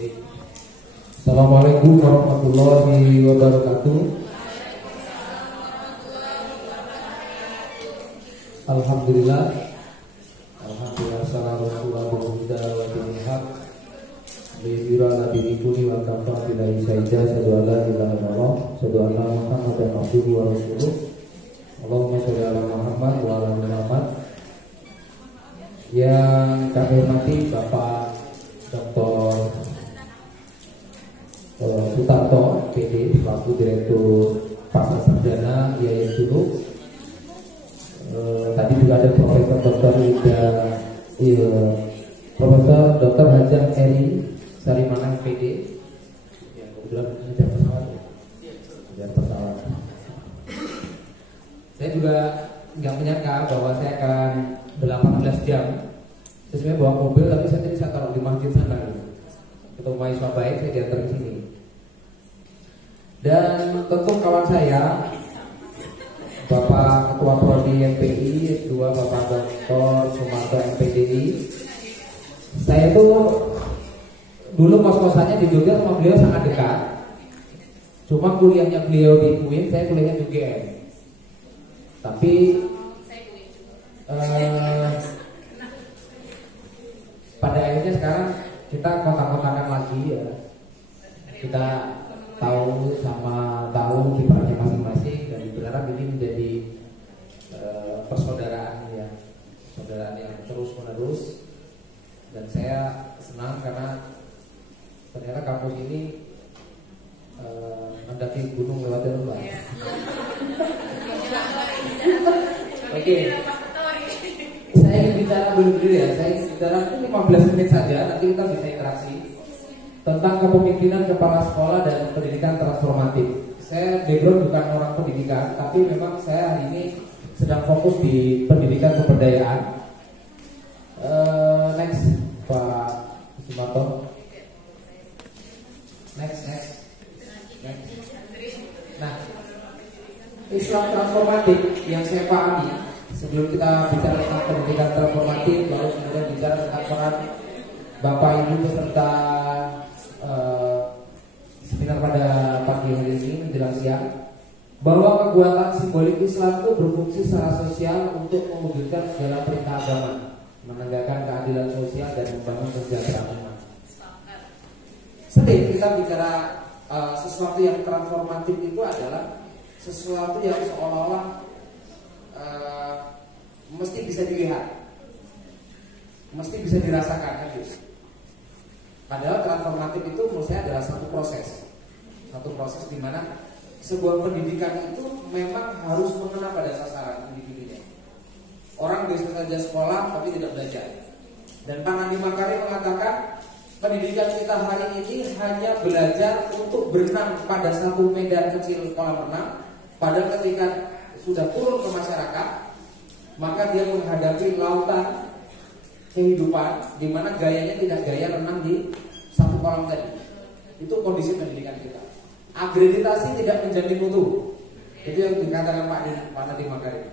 Baik. Assalamualaikum warahmatullahi wabarakatuh. Alhamdulillah. Alhamdulillah sallallahu alaihi wa sallam. Bihira nabi kuni wa kafa billahi syaidah sadu ala ilaha illallah sadu ala Muhammadan abduhu wa rasuluh. Allahumma sholli ala Muhammad wa ala Muhammad. Yang kami hormati Bapak Dr. Sutarto PD selaku Direktur Pasar Sarjana Yayasan Suluk. Tadi juga ada Profesor Dr. Profesor Dr. Hajah Eri Sarimanang PD yang kebetulan sudah pesawat pesawat. Saya juga nggak menyangka bahwa saya akan 18 jam sebenarnya bawa mobil, tapi saya bisa taruh di masjid sana ketemu mahasiswa baik, saya diantar ke sini. Dan tentu kawan saya Bapak Ketua Prodi MPI, dua Bapak Dr. Sumarto MPDI. Saya itu dulu kos-kosannya di Jogja sama beliau sangat dekat. Cuma kuliahnya beliau di UIN, saya kuliahnya di UGM. Tapi pada akhirnya sekarang kita kontak-kontakan lagi ya. Kita tahu kiprahnya masing-masing dan berharap ini menjadi persaudaraan ya, persaudaraan yang terus menerus. Dan saya senang karena ternyata kampus ini mendaki gunung lewat daerah. Oke. Saya ingin bicara dulu ya. Saya ingin bicara 15 menit saja. Nanti kita bisa interaksi tentang kepemimpinan kepala sekolah dan pendidikan transformatif. Saya background bukan orang pendidikan, tapi memang saya hari ini sedang fokus di pendidikan kebudayaan. Next, Pak Sumarto. Next. Nah, Islam transformatif yang saya pahami sebelum kita bicara tentang pendidikan transformatif, lalu kemudian bicara tentang peran Bapak Ibu beserta seminar pada pagi hari ini menjelang siang, bahwa kekuatan simbolik Islam itu berfungsi secara sosial untuk mewujudkan segala perintah agama, menegakkan keadilan sosial dan membangun kesejahteraan umat. Setiap kita bicara sesuatu yang transformatif itu adalah sesuatu yang seolah-olah mesti bisa dilihat, mesti bisa dirasakan kan gitu. Padahal transformatif itu menurut saya adalah satu proses di mana sebuah pendidikan itu memang harus mengena pada sasaran individunya. Orang bisa saja sekolah tapi tidak belajar. Dan Pak Nadiem Makarim mengatakan pendidikan kita hari ini hanya belajar untuk berenang pada satu medan kecil kolam renang. Padahal ketika sudah turun ke masyarakat, maka dia menghadapi lautan kehidupan di mana gayanya tidak gaya renang di satu kolam tadi. Itu kondisi pendidikan kita. Akreditasi tidak menjamin mutu. Itu yang dikatakan Pak Nadiem Makarim.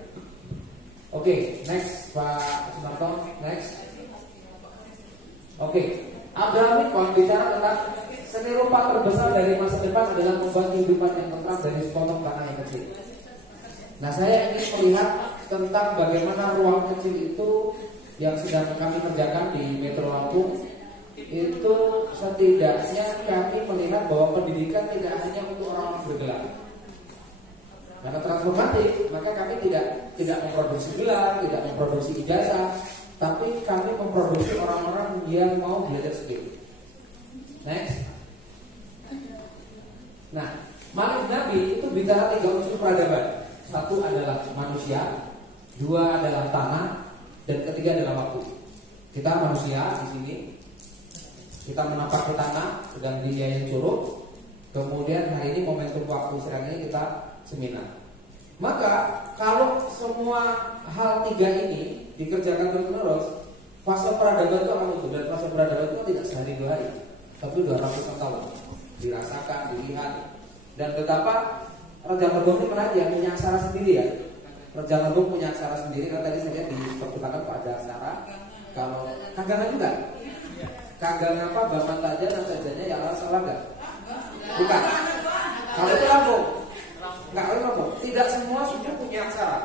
Oke, next Pak Sumarto, next. Oke, Abraham Lincoln bicara tentang seni rupa terbesar dari masa depan adalah membuat kehidupan yang tentram dari sepotong tanah yang kecil. Nah, saya ingin melihat tentang bagaimana ruang kecil itu yang sedang kami kerjakan di Metro Lampung. Itu setidaknya kami melihat bahwa pendidikan tidak hanya untuk orang bergelar. Karena transformatif, maka kami tidak memproduksi gelar, tidak memproduksi ijazah, tapi kami memproduksi orang-orang yang mau belajar skill. Next. Nah, Malik Nabi itu bicara 3 unsur peradaban. 1 adalah manusia, 2 adalah tanah, dan ketiga adalah waktu. Kita manusia di sini, kita menapaki tanah sedang di Yayasan Curug. Kemudian hari ini momentum waktu sedang ini kita seminar. Maka kalau semua hal 3 ini dikerjakan terus-menerus, fase peradaban itu akan muncul. Dan fase peradaban itu tidak sehari 2 hari, tapi 200 tahun dirasakan, dilihat. Dan betapa Raja Mergong ini punya aksara sendiri ya. Raja Mergong punya aksara sendiri. Karena tadi saya lihat di perpustakaan Pak ada aksara. Kalau Kagana juga kagak ngapa baman saja dan sajanya ya Allah salah nggak? Bukan. Kalau itu Lampung, nggak kalau Lampung. Tidak semua suku punya aksara.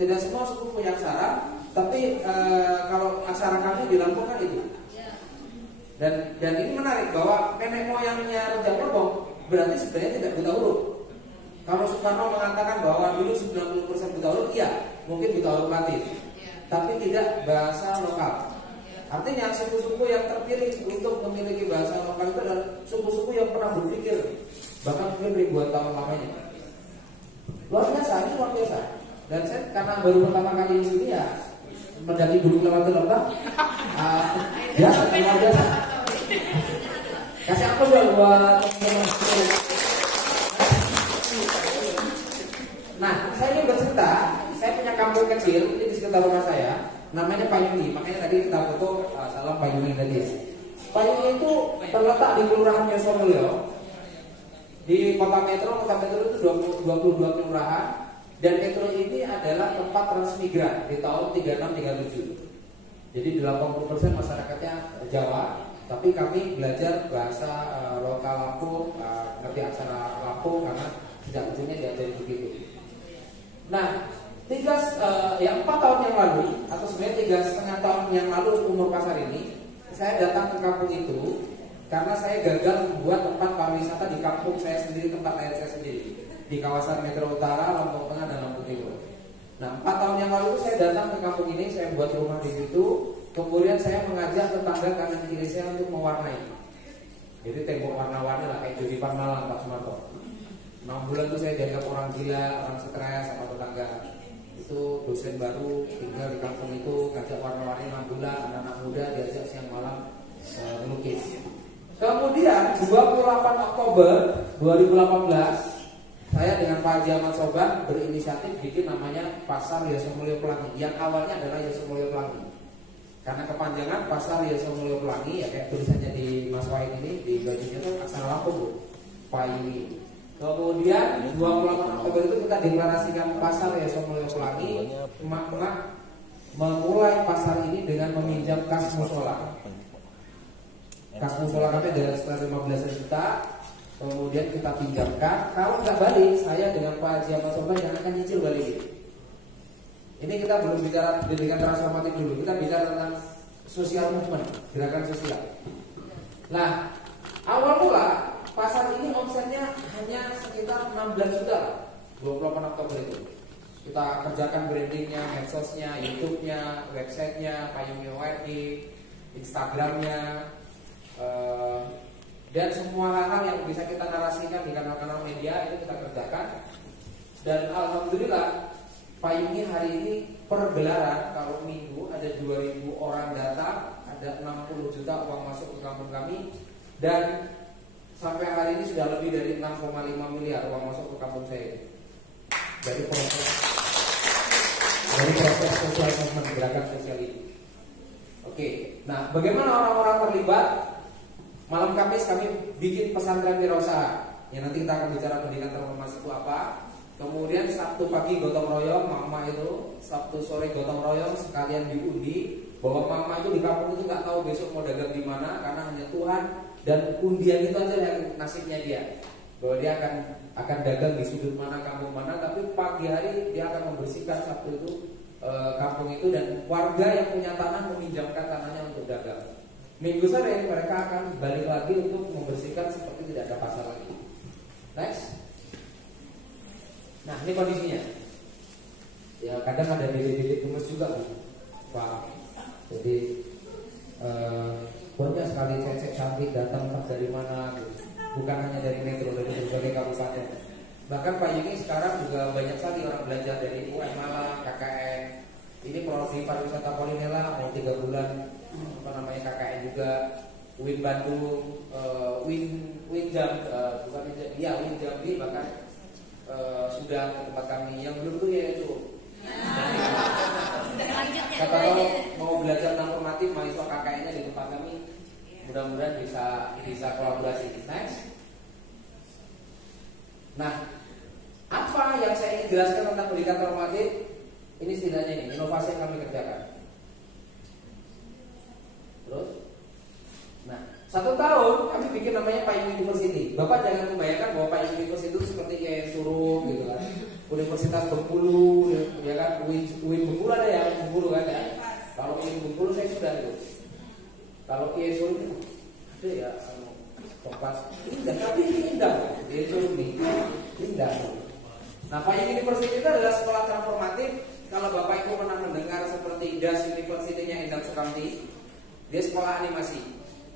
Tidak semua suku punya aksara. Tapi kalau aksara kami di Lampung kan itu. Dan ini menarik bahwa nenek moyangnya Rejang Lebong berarti sebenarnya tidak buta huruf. Kalau Soekarno mengatakan bahwa dulu 90% buta huruf, iya, mungkin buta huruf Latin, tapi tidak bahasa lokal. Artinya suku-suku yang terpilih untuk memiliki bahasa lokal itu adalah suku-suku yang pernah berpikir bahkan mungkin ribuan tahun lamanya. Luar biasa, ini luar biasa. Dan saya karena baru pertama kali di sini ya mendaki gunung lewat lembah, biasa, luar biasa. Kasih apa dong buat Nah, saya ingin bercerita. Saya punya kampung kecil ini di sekitar rumah saya, namanya Payungi. Makanya tadi kita foto salam Payungi tadi. Payungi itu terletak di Kelurahan Yosomulyo. Di Kota Metro itu 22 kelurahan. Dan Metro ini adalah tempat transmigran di tahun 36-37. Jadi 80% masyarakatnya Jawa, tapi kami belajar bahasa lokal Lampung, ngerti aksara Lampung karena sejak kecilnya diajari begitu. Nah, 4 tahun yang lalu atau sebenarnya 3,5 tahun yang lalu umur pasar ini, saya datang ke kampung itu karena saya gagal membuat tempat pariwisata di kampung saya sendiri, tempat lahir saya sendiri, di kawasan Metro Utara, Lampung Tengah, dan Lampung Timur. Nah, 4 tahun yang lalu saya datang ke kampung ini, saya buat rumah di situ. Kemudian saya mengajak tetangga kanan kiri saya untuk mewarnai. Jadi tembok warna-warni lah kayak Jody Parmalan, Pak Sumarto. 6 bulan itu saya dianggap orang gila, orang stres sama tetangga. Itu dosen baru tinggal di kampung itu, ngajak warna-warni 6 bulan, anak-anak muda diajak siang malam melukis. Kemudian 28 Oktober 2018 saya dengan Pak Haji Ahmad Soban berinisiatif bikin namanya Pasar Yosomulyo Pelangi. Yang awalnya adalah Yosomulyo Pelangi. Karena kepanjangan Pasar Yosomulyo Pelangi, ya kayak tulisannya di Mas Wahid ini, di bajunya itu aksara Lampung, Payungi. Kemudian 28 Oktober itu kita deklarasikan Pasar Yosomulyo Pelangi. Emak-emak memulai pasar ini dengan meminjam kas musola. Kas musola kami dengan sekitar 15 juta. Kemudian kita pinjamkan. Kalau nggak balik, saya dengan Pak Haji Ahmad Soban yang akan nyicil balik. Ini kita belum bicara pendidikan transformatif dulu. Kita bicara tentang social movement, gerakan sosial. Nah, awal mula pasar ini omsetnya hanya sekitar 16 juta. 28 Oktober itu. Kita kerjakan brandingnya, medsosnya, YouTube-nya, websitenya, Payungi ORG, Instagramnya, dan semua hal-hal yang bisa kita narasikan di kanal-kanal media itu kita kerjakan. Dan alhamdulillah Payungi hari ini per gelaran kalau minggu ada 2.000 orang datang, ada 60 juta uang masuk ke kampung kami, dan sampai hari ini sudah lebih dari 6,5 miliar uang masuk ke kampung saya. Dari proses sosial movement, gerakan sosial ini. Oke, nah bagaimana orang-orang terlibat? Malam Kamis kami bikin pesantren wirausaha. Ya nanti kita akan bicara pendidikan transformasi itu apa. Kemudian Sabtu pagi gotong royong, mama itu Sabtu sore gotong royong sekalian diundi bahwa mama itu di kampung itu nggak tahu besok mau dagang di mana karena hanya Tuhan dan undian itu aja yang nasibnya dia. Bahwa dia akan dagang di sudut mana, kampung mana, tapi pagi hari dia akan membersihkan Sabtu itu kampung itu, dan warga yang punya tanah meminjamkan tanahnya untuk dagang. Minggu sore mereka akan balik lagi untuk membersihkan seperti tidak ada pasar lagi. Next. Nah ini kondisinya. Ya kadang ada bibit-bibit gemes juga Pak. Jadi banyak sekali cecek cantik datang dari mana gitu. Bukan hanya dari Metro, dari berbagai kabupaten. Bahkan Payungi sekarang juga banyak sekali orang belajar dari UM Malang, KKN. Ini prodi pariwisata Polinela mau 3 bulan KKN juga, Win Bandung, Win Jambi, Win Jambi bahkan sudah ke tempat kami. Yang belum tuh ya itu. Kata kalau mau belajar normatif mahasiswa KKN-nya di tempat kami, mudah-mudahan bisa kolaborasi. Next. Nah, apa yang saya ingin jelaskan tentang pendidikan normatif? Ini setidaknya ini inovasi yang kami kerjakan. Terus, 1 tahun kami bikin namanya Payung University. Bapak jangan membayangkan bahwa Payung University itu seperti kayak Suruh gitu kan. Universitas Bengkulu, ya kan, UIN Bengkulu ada ya, Bengkulu kan ya. Kalau UIN Bengkulu saya sudah itu. Kalau IE Suruh itu ada ya, Kompas indah, tapi indah. IE Suruh ini indah. Nah, Payung University itu adalah sekolah transformatif. Kalau Bapak Ibu pernah mendengar seperti DAS University-nya Endang Sukamti, dia sekolah animasi.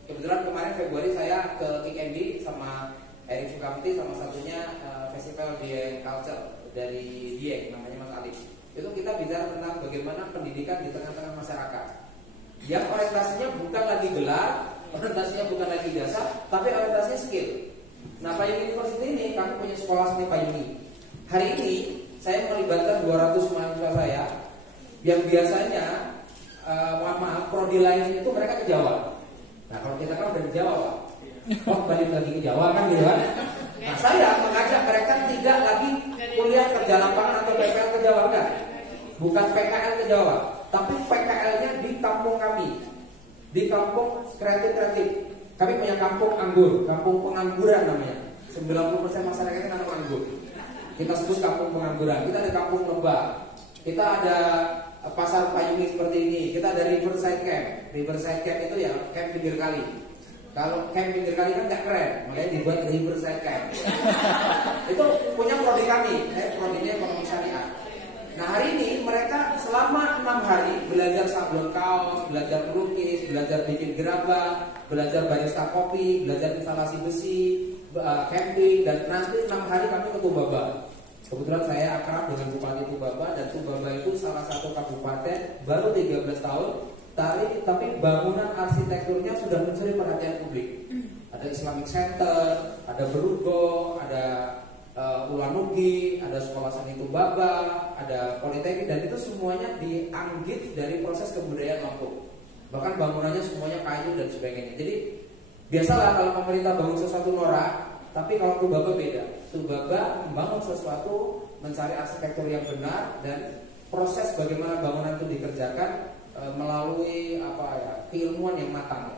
Kebetulan kemarin Februari saya ke Kick sama Erik Sukamti, sama satunya Festival Dieng Culture dari Dieng, namanya Mas Alif. Itu kita bicara tentang bagaimana pendidikan di tengah-tengah masyarakat, yang orientasinya bukan lagi gelar, orientasinya bukan lagi jasa, tapi orientasinya skill. Nah, Payung University ini kami punya sekolah seni payungi. Hari ini saya melibatkan 200 mahasiswa saya yang biasanya mohon maaf, prodi lain itu mereka ke Jawa. Nah, kalau kita kan udah di Jawa, Pak. Oh, balik lagi ke Jawa kan gitu kan. Nah, saya mengajak mereka tidak lagi kuliah kerja lapangan atau PKL ke Jawa, enggak. Bukan PKL ke Jawa, tapi PKL-nya di kampung kami. Di kampung kreatif. Kami punya kampung anggur, kampung pengangguran namanya. 90% masyarakatnya nanam anggur. Kita sebut kampung pengangguran. Kita ada kampung lebah. Kita ada pasar payungi seperti ini. Kita ada Riverside Camp. Riverside Camp itu ya camp pinggir kali. Kalau camp pinggir kali kan nggak keren, makanya dibuat Riverside Camp. Itu punya prodi kami. Prodinya ekonomi syariah. Nah, hari ini mereka selama 6 hari belajar sablon kaos, belajar melukis, belajar bikin gerabah, belajar barista kopi, belajar instalasi besi, camping, dan nanti 6 hari kami ke Tubaba. Kebetulan saya akrab dengan Bupati Tubaba, dan Tubaba itu salah satu kabupaten baru 13 tahun, tapi bangunan arsitekturnya sudah mencuri perhatian publik. Ada Islamic Center, ada Berugo, ada Ulanugi, ada sekolah seni Tubaba, ada Politeknik, dan itu semuanya dianggit dari proses kebudayaan Lampung. Bahkan bangunannya semuanya kayu dan sebagainya. Jadi biasalah kalau pemerintah bangun sesuatu norak, tapi kalau Tubaba beda. Tubaba membangun sesuatu, mencari arsitektur yang benar, dan proses bagaimana bangunan itu dikerjakan melalui keilmuan yang matang.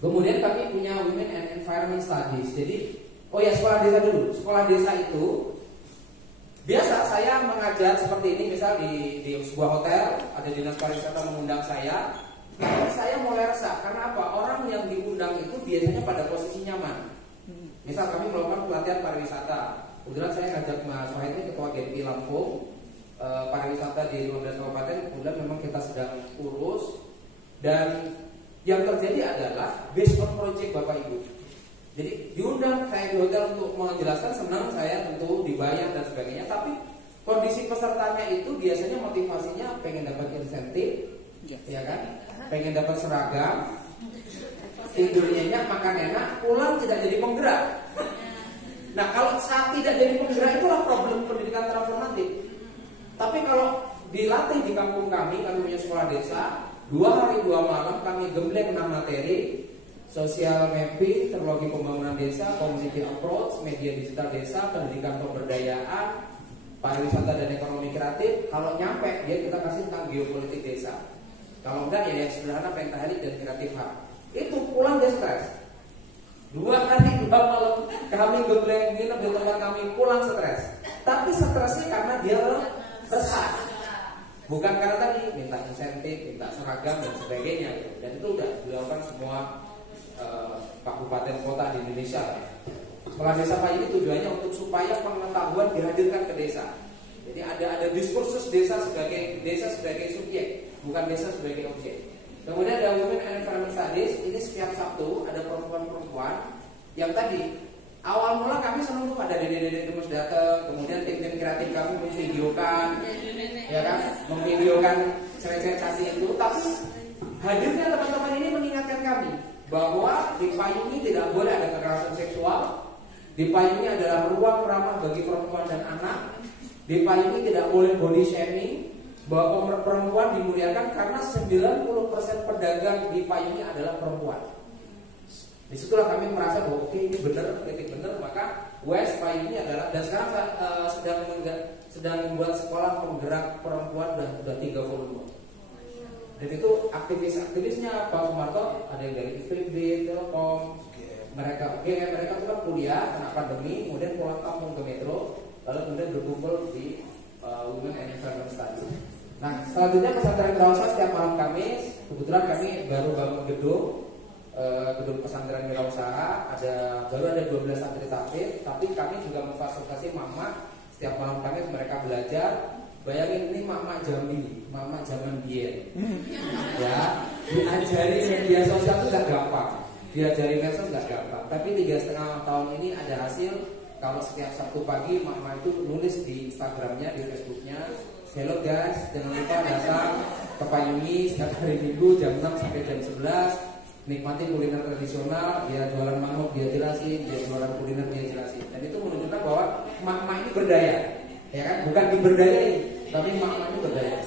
Kemudian kami punya Women and Environment Studies. Jadi sekolah desa dulu. Sekolah desa itu biasa saya mengajar seperti ini, misal di sebuah hotel, ada dinas pariwisata mengundang saya. Tapi saya mulai resah, karena apa? Orang yang diundang itu biasanya pada posisi nyaman. Misal kami melakukan pelatihan pariwisata. Kebetulan saya ngajak Mas Wahid ini ketua GPI Lampung, pariwisata di 15 kabupaten. Kemudian memang kita sedang urus, dan yang terjadi adalah based on project Bapak Ibu. Jadi diundang saya di hotel untuk menjelaskan, senang saya tentu dibayar dan sebagainya. Tapi kondisi pesertanya itu biasanya motivasinya pengen dapat insentif, ya kan? Pengen dapat seragam, tidurnya nyenyak, makan enak, pulang tidak jadi penggerak. Nah, kalau saat tidak jadi penggerak, itulah problem pendidikan transformatif. Tapi kalau dilatih di kampung kami punya sekolah desa, 2 hari 2 malam kami gembleng 6 materi: social mapping, teknologi pembangunan desa, community approach, media digital desa, pendidikan pemberdayaan, pariwisata dan ekonomi kreatif. Kalau nyampe dia kita kasih tentang geopolitik desa. Kalau enggak ya yang sederhana pentahelik dan kreatif hub. Itu pulang dia stres. 2 hari 2 malam kami gembleng nginep di tempat kami, pulang stres. Tapi stresnya karena dia resah, bukan karena tadi minta insentif, minta seragam dan sebagainya. Dan itu udah dilakukan semua kabupaten kota di Indonesia. Sekolah desa Pak ini tujuannya untuk supaya pengetahuan dihadirkan ke desa. Jadi ada diskursus desa sebagai subjek, bukan desa sebagai objek. Kemudian ada Women and Environment Studies. Ini setiap Sabtu ada perempuan-perempuan yang tadi awal mula kami senang tuh ada dede-dede terus datang. Kemudian tim-tim kreatif kami memvideokan, ya kan, memvideokan cewek-cewek cantik itu. Tapi hadirnya teman-teman ini mengingatkan kami bahwa di payungi tidak boleh ada kekerasan seksual. Di payungi adalah ruang ramah bagi perempuan dan anak. Di payungi tidak boleh body shaming. Bahwa perempuan dimuliakan karena 90% pedagang di payungi adalah perempuan. Disitulah kami merasa bahwa oke, ini benar, kritik benar. Maka West Payungi adalah, dan sekarang sedang membuat sekolah penggerak perempuan dan sudah 3 volume. Dan itu aktivisnya Pak Sumarto ada yang dari IPB, Telkom, mereka itu kan kuliah kena pandemi, kemudian pulang kampung ke Metro, lalu kemudian berkumpul di Women and Environment Studies. Nah, selanjutnya pesantren Wirausaha setiap malam Kamis, kebetulan kami baru bangun gedung pesantren Wirausaha, baru ada 12 santri tahfidz, tapi kami juga memfasilitasi mama setiap malam Kamis mereka belajar. Bayangin ini mama Jambi, mama zaman biyen. Ya, diajari media sosial itu gak gampang. Diajari medsos gak gampang. Tapi 3,5 tahun ini ada hasil. Kalau setiap Sabtu pagi mama itu nulis di Instagramnya, di Facebooknya, hello guys, jangan lupa datang ke Payungi setiap hari Minggu jam 6 sampai jam 11. Nikmati kuliner tradisional, dia jualan manuk dia jelasin, dia jualan kuliner dia jelasin. Dan itu menunjukkan bahwa mama ini berdaya. Ya kan? Bukan diberdayai, tapi mama ini berdaya.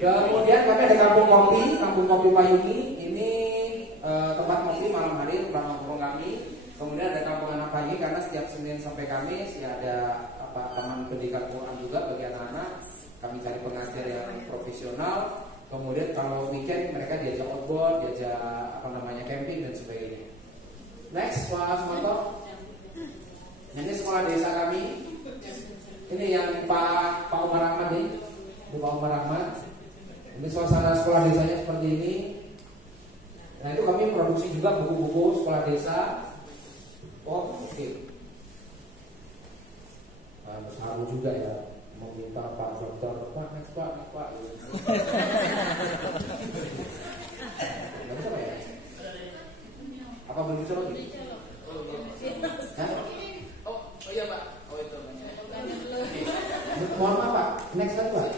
Kemudian kami ada Kampung Kopi Payungi. Ini tempat kopi malam hari, tempat nongkrong kami. Kemudian ada Kampung Anak Pagi karena setiap Senin sampai Kamis ya ada taman pendidikan Quran juga bagi anak-anak. Kami cari pengajar yang profesional. Kemudian kalau weekend mereka diajak outboard, diajak camping dan sebagainya. Next, Pak Sumarto. Ini sekolah desa kami. Ini yang Pak Umar Ahmad nih, Pak Umar Ahmad. Ini suasana sekolah desanya seperti ini. Nah itu kami produksi juga buku-buku sekolah desa. Oh oke. Nah, haru juga ya. Mau minta Pak Dokter, next Pak. Nggak bisa Pak ya? Apa belum bisa lagi? Oh iya Pak. Oh itu. Mohon maaf Pak, next lagi Pak.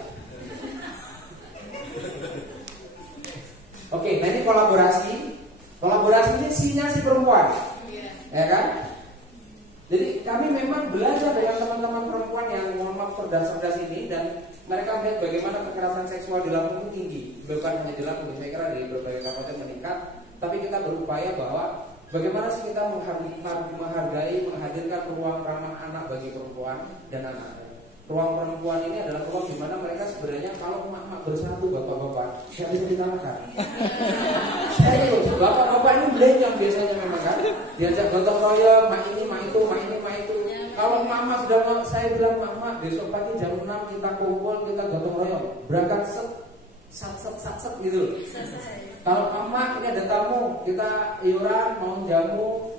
Oke, nah ini kolaborasi. Kolaborasi ini sinya si perempuan, ya kan? Jadi kami memang belajar dengan teman-teman perempuan yang mohon maaf cerdas-cerdas ini dan mereka melihat bagaimana kekerasan seksual di Lampung itu tinggi. Bukan hanya di Lampung, saya kira di berbagai kabupaten meningkat. Tapi kita berupaya bahwa bagaimana sih kita menghargai, menghadirkan ruang ramah anak bagi perempuan dan anak. Ruang perempuan ini adalah ruang di mana mereka sebenarnya kalau emak-emak bersatu bapak-bapak tidak bisa dikalahkan. Serius, bapak-bapak ini blank biasanya memang kan diajak gotong royong, mak ini, mak itu. Kalau mama sudah mau, saya bilang mama besok pagi jam 6 kita kumpul, kita gotong royong, berangkat sat gitu. Kalau mama ini ada tamu, kita iuran mau jamu,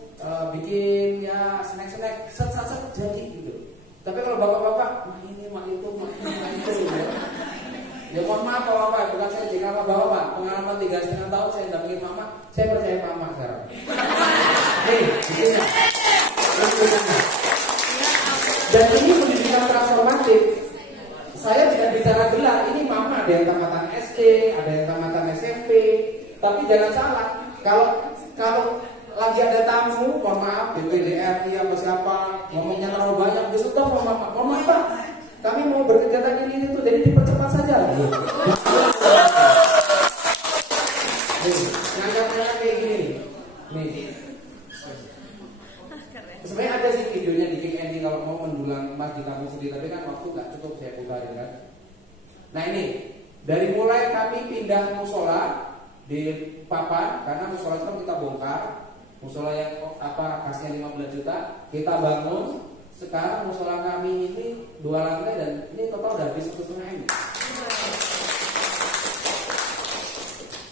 bikin ya snack sat jadi gitu. Tapi kalau bapak-bapak, mak ini, mak itu ya. Ya mohon maaf bapak, bukan saya jika sama bapak. Pengalaman 3,5 tahun saya dampingin mama, saya percaya mama sekarang. Nih, begini. Dan ini pendidikan transformatif. Saya tidak bicara gelar, ini mama ada yang tamatan SD, ada yang tamatan SMP. Tapi jangan salah, kalau lagi ada tamu, mohon maaf, DPD RI apa siapa, ngomongnya terlalu banyak, justru mohon maaf Pak, kami mau berkegiatan ini itu, jadi dipercepat saja. Ngajak-ngajak kayak gini. Nih. Sebenarnya ada sih videonya di King Andy kalau mau mendulang emas di kampung sendiri, tapi kan waktu nggak cukup saya putarin kan. Nah ini, dari mulai kami pindah musola di Papan, karena musola itu kan kita bongkar. Musola yang kasnya 15 juta kita bangun. Sekarang musola kami ini 2 lantai dan ini total udah habis 1,5 M.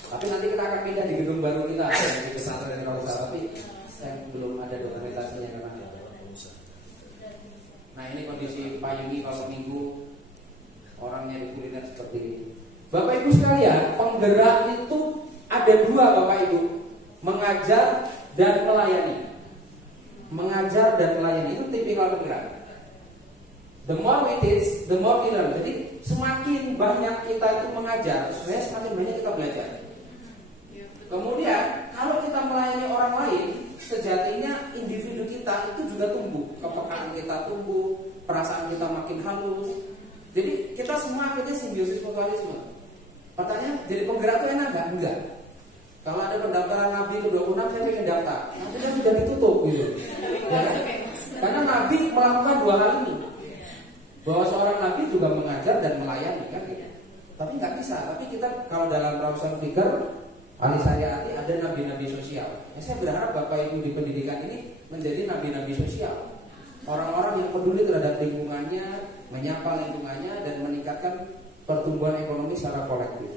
Tapi nanti kita akan pindah di gedung baru kita di pesantren Wirausaha, tapi saya belum ada dokumentasinya memang. Nah ini kondisi Payungi kalau minggu orangnya di kuliner seperti ini. Bapak Ibu sekalian, penggerak itu ada 2 Bapak Ibu, mengajar dan melayani. Mengajar dan melayani itu tipikal penggerak. The more we teach, the more we learn. Jadi semakin banyak kita itu mengajar, sebenarnya semakin banyak kita belajar. Kemudian kalau kita melayani orang lain, sejatinya individu kita itu juga tumbuh, kepekaan kita tumbuh, perasaan kita makin halus. Jadi kita semua akhirnya simbiosis mutualisme. Pertanyaan, jadi penggerak itu enak nggak? Enggak. Kalau ada pendaftaran Nabi ke-26 saya ingin daftar, nanti kan sudah ditutup gitu. Ya. Karena Nabi melakukan 2 hal ini, bahwa seorang Nabi juga mengajar dan melayani kan gitu. Tapi nggak bisa. Tapi kita kalau dalam Rawson Fikr Alisariati ada nabi-nabi sosial. Saya berharap Bapak Ibu di pendidikan ini menjadi nabi-nabi sosial. Orang-orang yang peduli terhadap lingkungannya, menyapa lingkungannya, dan meningkatkan pertumbuhan ekonomi secara kolektif.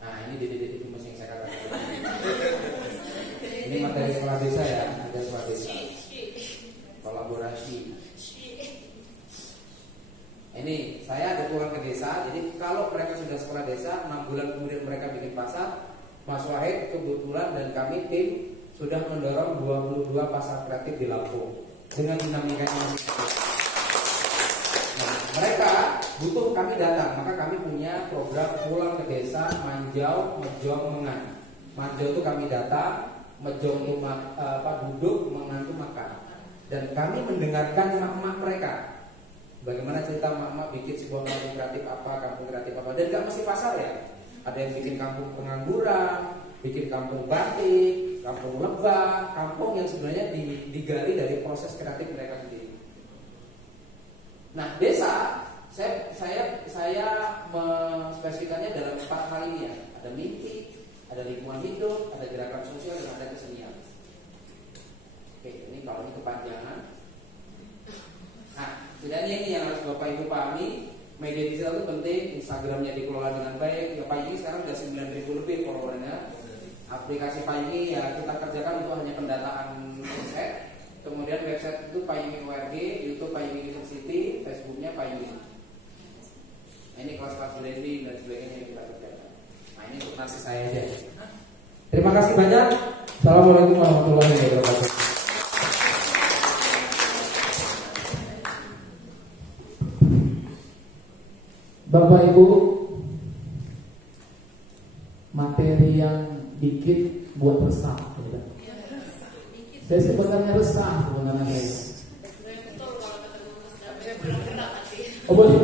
Nah, ini titik-titik yang saya katakan. Ini materi sekolah desa ya, ada sekolah desa. Kolaborasi. Ini saya ada pulang ke desa. Jadi kalau mereka sudah sekolah desa, 6 bulan kemudian mereka bikin pasar. Mas Wahid kebetulan dan kami tim sudah mendorong 22 pasar kreatif di Lampung dengan dinamika yang masih sama. Nah, mereka butuh kami datang, maka kami punya program pulang ke desa, manjau, mejong, mengan. Manjau itu kami datang, mejong itu duduk, mengan itu makan. Dan kami mendengarkan emak-emak mereka. Bagaimana cerita emak-emak bikin sebuah kampung kreatif apa, dan gak mesti pasar ya. Ada yang bikin kampung pengangguran, bikin kampung batik, kampung lebah, kampung yang sebenarnya digali dari proses kreatif mereka sendiri. Nah, desa saya mengspesifikannya dalam 4 hal ini ya. Ada mimpi, ada lingkungan hidup, ada gerakan sosial, dan ada kesenian. Oke, ini kalau ini kepanjangan. Nah, setidaknya ini yang harus Bapak Ibu pahami. Media digital itu penting, Instagramnya dikelola dengan baik. Ya, Payungi sekarang sudah 9.000 lebih followernya. Aplikasi Payungi ya kita kerjakan untuk hanya pendataan riset. Kemudian website itu Payungi.org, YouTube Payungi University, Facebooknya Payungi. Nah, ini kelas-kelas branding dan sebagainya yang kita kerjakan. Nah, ini untuk nasi saya aja. Terima kasih banyak. Assalamualaikum warahmatullahi wabarakatuh. Bapak Ibu, materi yang dikit buat resah. Saya sebenarnya resah sebenarnya. Oh boleh.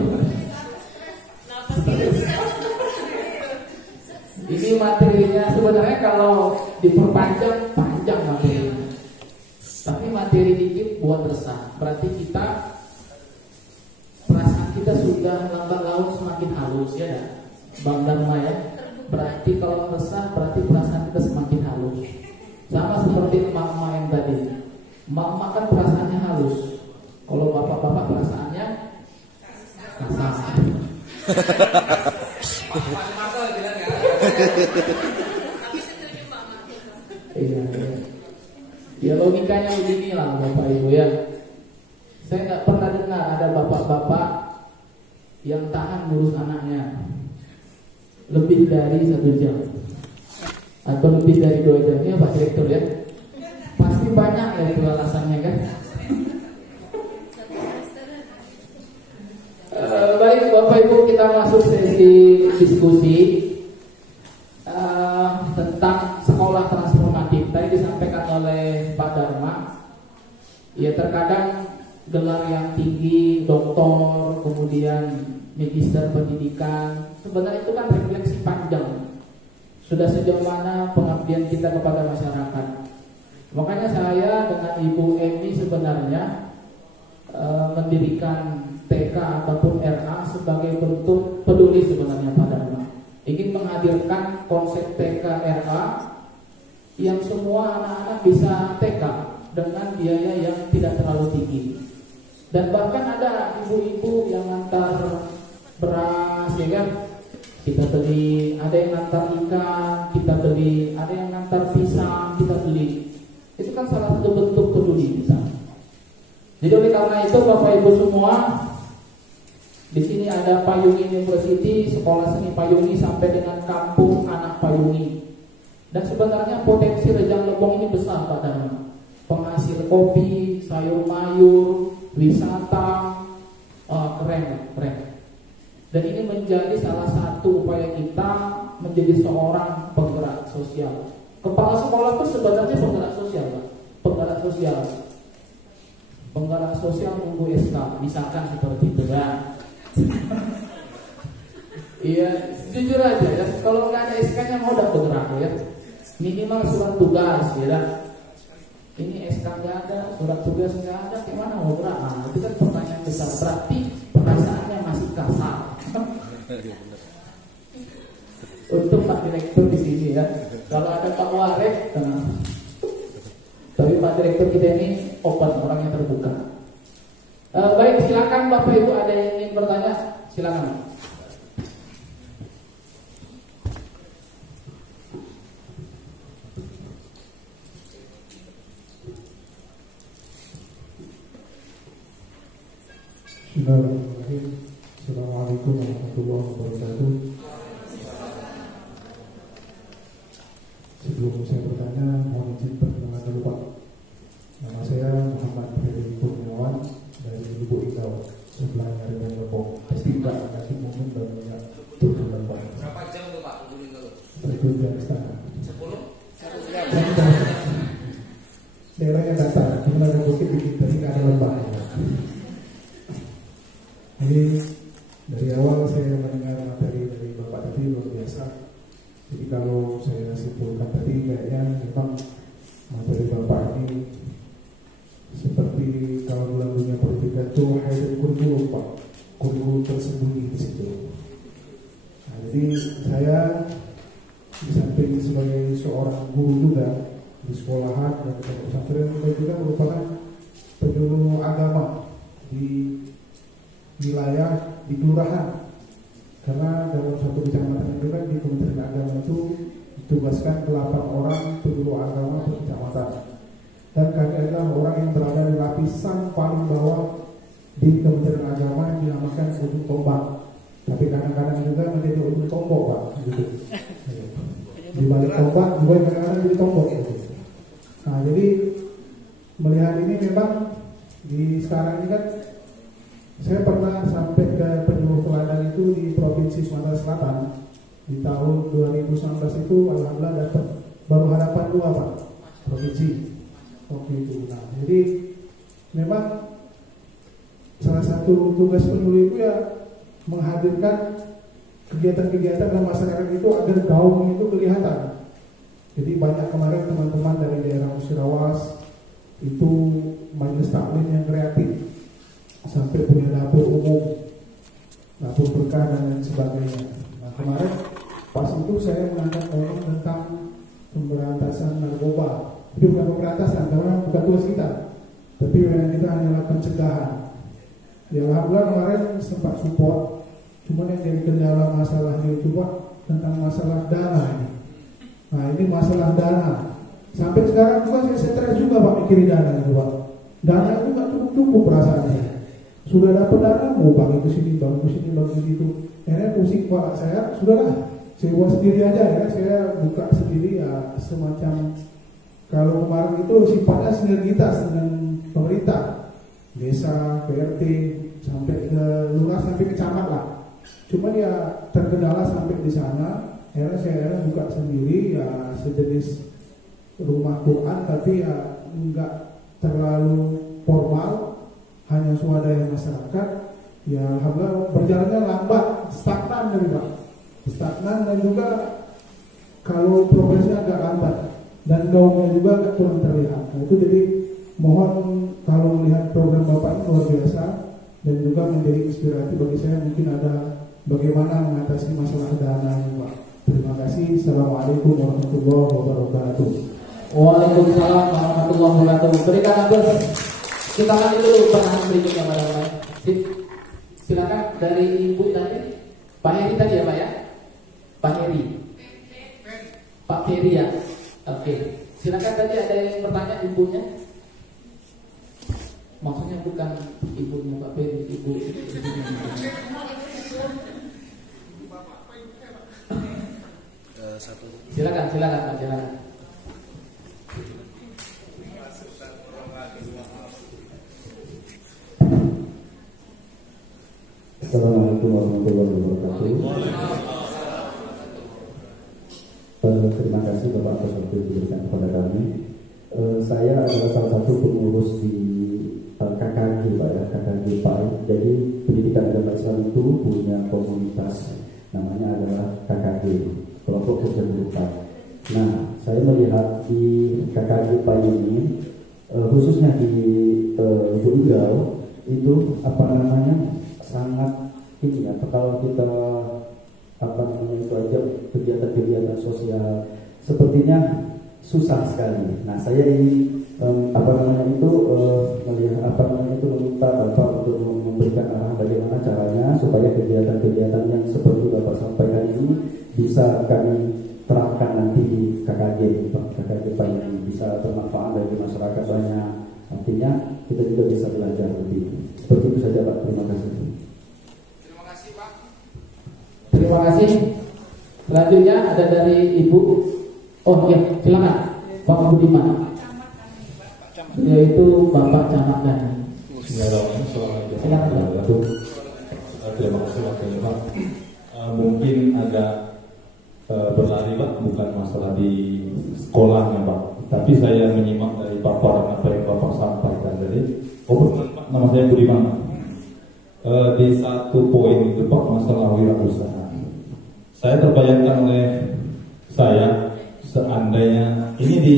Ini materinya sebenarnya kalau diperpanjang panjang materinya. Tapi materi dikit buat resah. Berarti perasaan kita sudah lambat laun semakin halus ya, Bang Dharma ya. Berarti kalau resah berarti perasaan kita semakin halus. Sama seperti emak-emak yang tadi. Emak-emak kan perasaannya halus. Kalau bapak-bapak perasaannya kasar. Iya. Ya logikanya beginilah Bapak Ibu ya. Saya nggak pernah dengar ada bapak-bapak yang tahan ngurus anaknya lebih dari 1 jam atau lebih dari 2 jam ya Pak Direktur ya. Pasti banyak ya itu alasannya kan. Baik Bapak Ibu, kita masuk sesi diskusi tentang sekolah transformatif. Tadi disampaikan oleh Pak Dharma. Ya terkadang gelar yang tinggi, doktor, kemudian magister pendidikan, sebenarnya itu kan refleksi panjang. Sudah sejauh mana pengabdian kita kepada masyarakat. Makanya saya dengan Ibu Emi sebenarnya mendirikan TK ataupun RA sebagai bentuk peduli sebenarnya Pak Dharma. Ingin menghadirkan konsep TK RA yang semua anak-anak bisa TK dengan biaya yang tidak terlalu tinggi. Dan bahkan ada ibu-ibu yang antar beras ya kan, kita beli, ada yang antar ikan kita beli, ada yang antar pisang kita beli. Itu kan salah satu bentuk peduli kita. Jadi oleh karena itu Bapak Ibu semua, di sini ada Payungi University, sekolah seni Payungi sampai dengan kampung anak Payungi. Dan sebenarnya potensi Rejang Lebong ini besar Pak Dharma. Penghasil kopi, sayur mayur, wisata, keren. Dan ini menjadi salah satu upaya kita menjadi seorang penggerak sosial. Kepala sekolah itu sebenarnya penggerak sosial, Pak. Penggerak sosial nunggu SK, misalkan seperti itu ya. Iya, jujur aja ya. Kalau nggak ada SK-nya mau udah bergerak ya. Minimal surat tugas ya. Ini SK nggak ada, surat tugas nggak ada, gimana mau bergerak? Nah, itu kan pertanyaan besar. Berarti perasaannya masih kasar. Untuk Pak Direktur di sini ya. Kalau ada Pak Warek, tapi Pak Direktur kita ini open, orangnya terbuka. Baik, silakan Bapak Ibu, ada yang ingin bertanya, silakan. Bismillahirrahmanirrahim. Assalamualaikum warahmatullahi wabarakatuh. Sebelum saya bertanya, mohon izin perkenalan dulu Pak. Nama saya Muhammad Heri Kurniawan dari Lubuk Linggau, sebelahnya Ringan Lombok. Pasti Pak kasih momen banyak turun Pak. Berapa jam tuh Pak Lubuk Linggau? 1 jam setengah. 10? 1 jam. Daerahnya datar, cuma ada bukit dikit, tapi nggak ada lembah. Jadi dari awal saya mendengar materi dari Bapak tadi luar biasa. Jadi kalau saya simpulkan tadi kayaknya memang materi Bapak ini seperti kalau dalam dunia pendidikan itu hidden kurikulum Pak, kurikulum tersembunyi di situ. Nah, jadi saya di samping sebagai seorang guru juga di sekolahan dan di pesantren, saya juga merupakan penyuluh agama di wilayah, di kelurahan. Karena dalam satu kecamatan itu kan di Kementerian Agama itu ditugaskan 8 orang penyuluh agama per kecamatan. Dan kami adalah orang yang berada di lapisan paling bawah di Kementerian Agama yang dinamakan ujung tombak. Tapi kadang-kadang juga menjadi ujung tombok Pak, gitu. Di balik tombak juga kadang-kadang jadi tombok gitu. Nah, jadi melihat ini memang di sekarang ini kan saya pernah sampai ke penyuluh teladan itu di Provinsi Sumatera Selatan di tahun 2019 itu, alhamdulillah dapat baru hadapan 2 Pak provinsi waktu itu. Nah, jadi memang salah satu tugas penyuluh itu ya menghadirkan kegiatan-kegiatan dalam masyarakat itu agar gaungnya itu kelihatan. Jadi banyak kemarin teman-teman dari daerah Musirawas itu majelis taklim yang kreatif, sampai punya dapur umum, dapur berkah dan lain sebagainya. Nah, kemarin pas itu saya mengangkat orang tentang pemberantasan narkoba. Tapi bukan pemberantasan, karena bukan tugas kita, tapi kita hanyalah pencegahan. Ya alhamdulillah kemarin sempat support. Cuman yang jadi kendala masalahnya itu Pak tentang masalah dana ini. Nah, ini masalah dana. Sampai sekarang juga saya stres juga Pak mikirin dana itu Pak. Dana itu nggak cukup perasaannya. Sudah dapat dana mau bagi ke sini, bagi ke sini, bagi ke situ. Akhirnya pusing kepala saya, sudahlah saya buat sendiri aja ya. Saya buka sendiri ya, semacam kalau kemarin itu sifatnya sinergitas dengan pemerintah, desa, PRT, sampai ke lurah, sampai ke camat lah. Cuman ya terkendala sampai di sana. Akhirnya saya buka sendiri ya sejenis rumah Quran, tapi ya enggak terlalu formal, hanya swadaya masyarakat. Ya alhamdulillah berjalannya lambat, stagnan dari Pak, stagnan, dan juga kalau progresnya agak lambat dan gaungnya juga agak kurang terlihat. Nah, itu jadi mohon kalau melihat program Bapak ini luar biasa dan juga menjadi inspirasi bagi saya, mungkin ada bagaimana mengatasi masalah dana ini Pak. Terima kasih. Assalamualaikum warahmatullahi wabarakatuh. Waalaikumsalam warahmatullahi wabarakatuh. Berikan aplaus. Kita lanjut dulu pertanyaan berikutnya pada Bapak. Silakan dari Ibu tadi, Pak Heri tadi ya Pak ya, Pak Heri, Pak Heri ya. Oke, silakan tadi ada yang bertanya ibunya. Maksudnya bukan ibunya Pak Heri, ibu. Silakan Pak, silakan. Assalamualaikum warahmatullahi wabarakatuh. Terima kasih Bapak atas waktu yang diberikan kepada kami. Saya adalah salah satu pengurus di KKG Pak ya, KKG Pak. Jadi pendidikan agama Islam itu punya komunitas, namanya adalah KKG, kelompok kerja berupa. Nah, saya melihat di KKG Pak ini, khususnya di Linggau itu sangat ini ya, kalau kita apa namanya itu aja kegiatan-kegiatan sosial sepertinya susah sekali. Nah saya ini meminta Bapak untuk memberikan arahan bagaimana caranya supaya kegiatan-kegiatan yang seperti Bapak sampaikan ini bisa kami terapkan nanti di KKG yang bisa bermanfaat bagi masyarakat banyak. Artinya kita juga bisa belajar lebih. Seperti itu saja Pak. Terima kasih. Terima kasih Pak. Terima kasih. Selanjutnya ada dari Ibu. Oh iya, silakan Pak Budiman. Yaitu Bapak Camat Dhani. Assalamualaikum. Terima kasih waktunya Pak. Mungkin agak berlari Pak, bukan masalah di sekolahnya Pak, tapi saya menyimak dari paparan apa yang Bapak sampaikan tadi. Pak, nama saya Budiman. Di satu poin itu Pak, masalah wirausaha. Saya terbayangkan oleh saya, seandainya ini di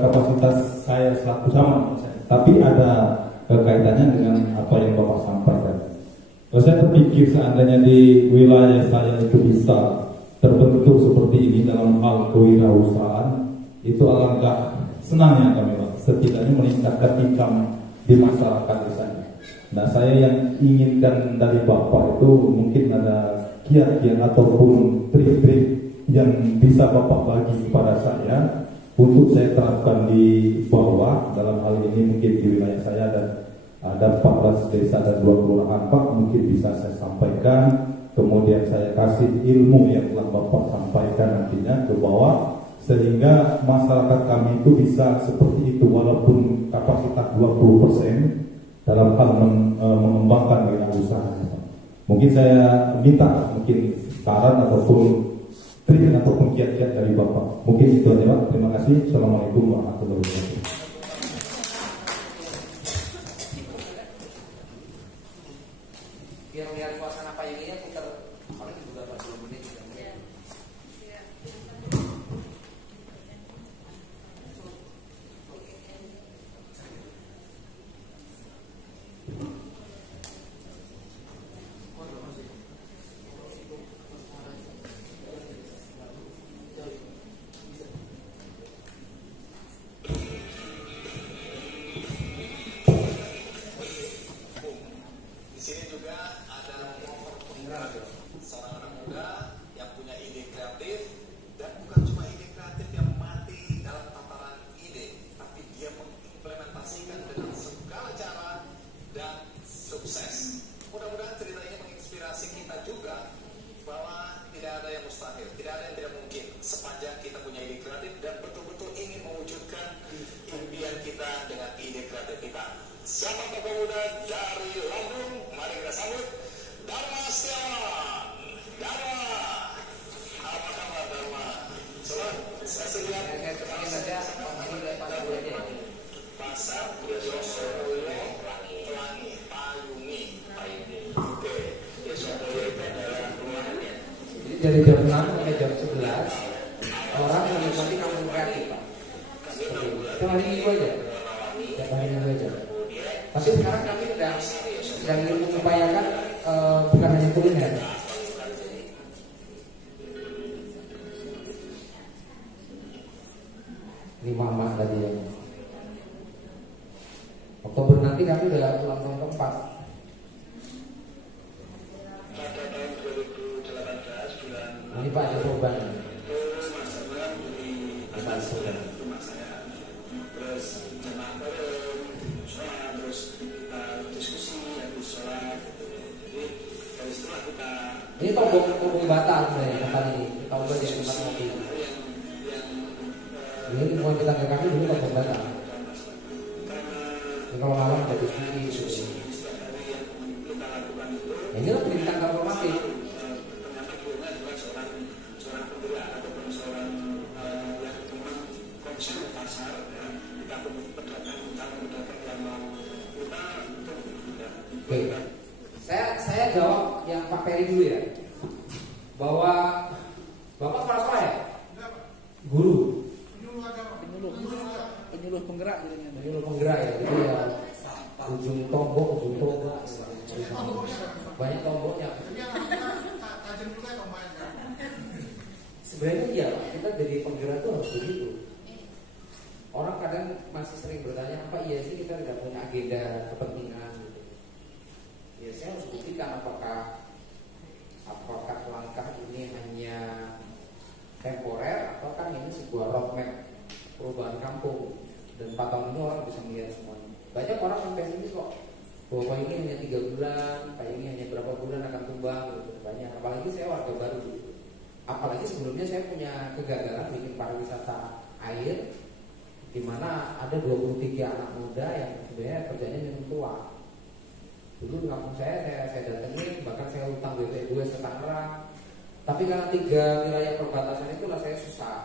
kapasitas saya selaku sama, tapi ada kaitannya dengan apa yang Bapak sampaikan. Saya terpikir seandainya di wilayah saya itu bisa terbentuk seperti ini dalam hal kewirausahaan, itu alangkah senangnya kami Pak, setidaknya meningkatkan income di masyarakat di sana. Nah saya yang inginkan dari Bapak itu mungkin ada kiat-kiat ataupun trik-trik yang bisa Bapak bagi kepada saya untuk saya terapkan di bawah. Dalam hal ini mungkin di wilayah saya ada 14 desa dan 2 kelurahan Pak, mungkin bisa saya sampaikan. Kemudian saya kasih ilmu yang telah Bapak sampaikan nantinya ke bawah, sehingga masyarakat kami itu bisa seperti itu walaupun kapasitas 20% dalam hal mengembangkan wirausaha. Mungkin saya minta mungkin saran ataupun trik ataupun kiat-kiat dari Bapak. Mungkin itu aja Pak. Terima kasih. Assalamualaikum warahmatullahi wabarakatuh. Biar lihat suasana payungnya putar paling juga 40 menit. Dari jam 6 sampai jam 11 orang menikmati kampung kreatif Pak. Itu hari Minggu aja. Setiap hari Minggu aja. Tapi sekarang kami sedang mengupayakan bukan hanya kuliner. Ini mama tadi ya. Oktober nanti kami udah ulang tahun keempat. Ini Pak ada perubahan. Ini tombol batal sebenarnya tempat ini. Tombol di tempat kopi. Ini lingkungan kita ke kami dulu tombol batal. Ini kalau malam jadi tinggi. Inilah pendidikan transformatif. Oke, saya jawab yang Pak Peri dulu ya, bahwa Bapak kepala sekolah ya, guru, penyuluh penggerak ya, jadi ya ujung tombok, banyak tomboknya. Sebenarnya iya, kita jadi penggerak itu harus begitu. Orang kadang masih sering bertanya, apa iya sih kita tidak punya agenda kepentingan gitu. Ya saya harus buktikan apakah langkah ini hanya temporer atau kan ini sebuah roadmap perubahan kampung, dan 4 tahun ini orang bisa melihat semuanya. Banyak orang yang pesimis kok, bahwa ini hanya 3 bulan, ini hanya berapa bulan akan tumbang gitu. Banyak, apalagi saya warga baru gitu. Apalagi sebelumnya saya punya kegagalan bikin pariwisata air, di mana ada 23 anak muda yang sebenarnya kerjanya minum tua. Dulu di kampung saya datengin, bahkan saya utang BP 2 ke Tangerang. Tapi karena 3 wilayah perbatasan itulah saya susah.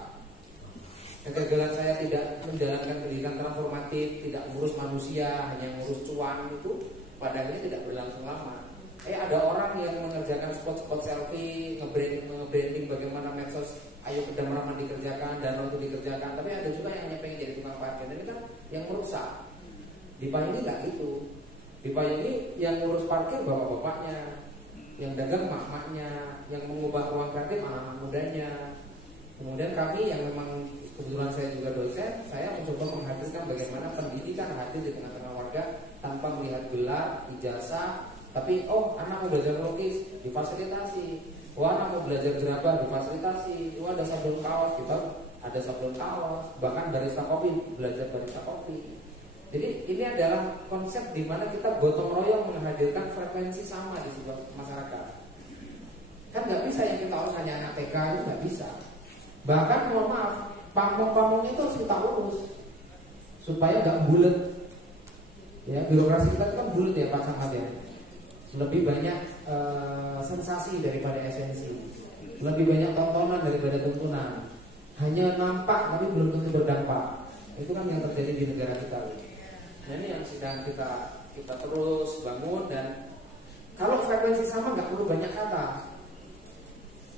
Kegagalan saya tidak menjalankan pendidikan transformatif, tidak ngurus manusia, hanya ngurus cuan itu, pada akhirnya tidak berlangsung lama. Ada orang yang mengerjakan spot-spot selfie, nge-branding bagaimana medsos, ayo kedam ramah dikerjakan, danau itu dikerjakan. Tapi ada juga yang hanya pengen jadi tukang parkir. Ini kan yang merusak. Di Payung ini nggak gitu. Di Payung ini yang ngurus parkir bapak-bapaknya, yang dagang mak-maknya, yang mengubah ruang kreatif anak-anak mudanya. Kemudian kami yang memang kebetulan saya juga dosen, saya mencoba menghadirkan bagaimana pendidikan hadir di tengah-tengah warga tanpa melihat gelar, ijazah. Tapi anak mau belajar melukis, difasilitasi. Anak mau belajar gerabah, difasilitasi. Ada sablon kaos, kita ada sablon kaos. Bahkan barista kopi, belajar barista kopi. Jadi ini adalah konsep di mana kita gotong royong menghadirkan frekuensi sama di sebuah masyarakat. Kan nggak bisa yang kita urus hanya anak TK, itu nggak bisa. Bahkan mohon maaf, pamong-pamongnya itu harus kita urus supaya nggak bulat. Ya, birokrasi kita kan bulat ya Pak Camat ya. Lebih banyak sensasi daripada esensi, lebih banyak tontonan daripada tuntunan, hanya nampak tapi belum tentu berdampak. Itu kan yang terjadi di negara kita. Nah, ini yang sedang kita terus bangun. Dan kalau frekuensi sama nggak perlu banyak kata.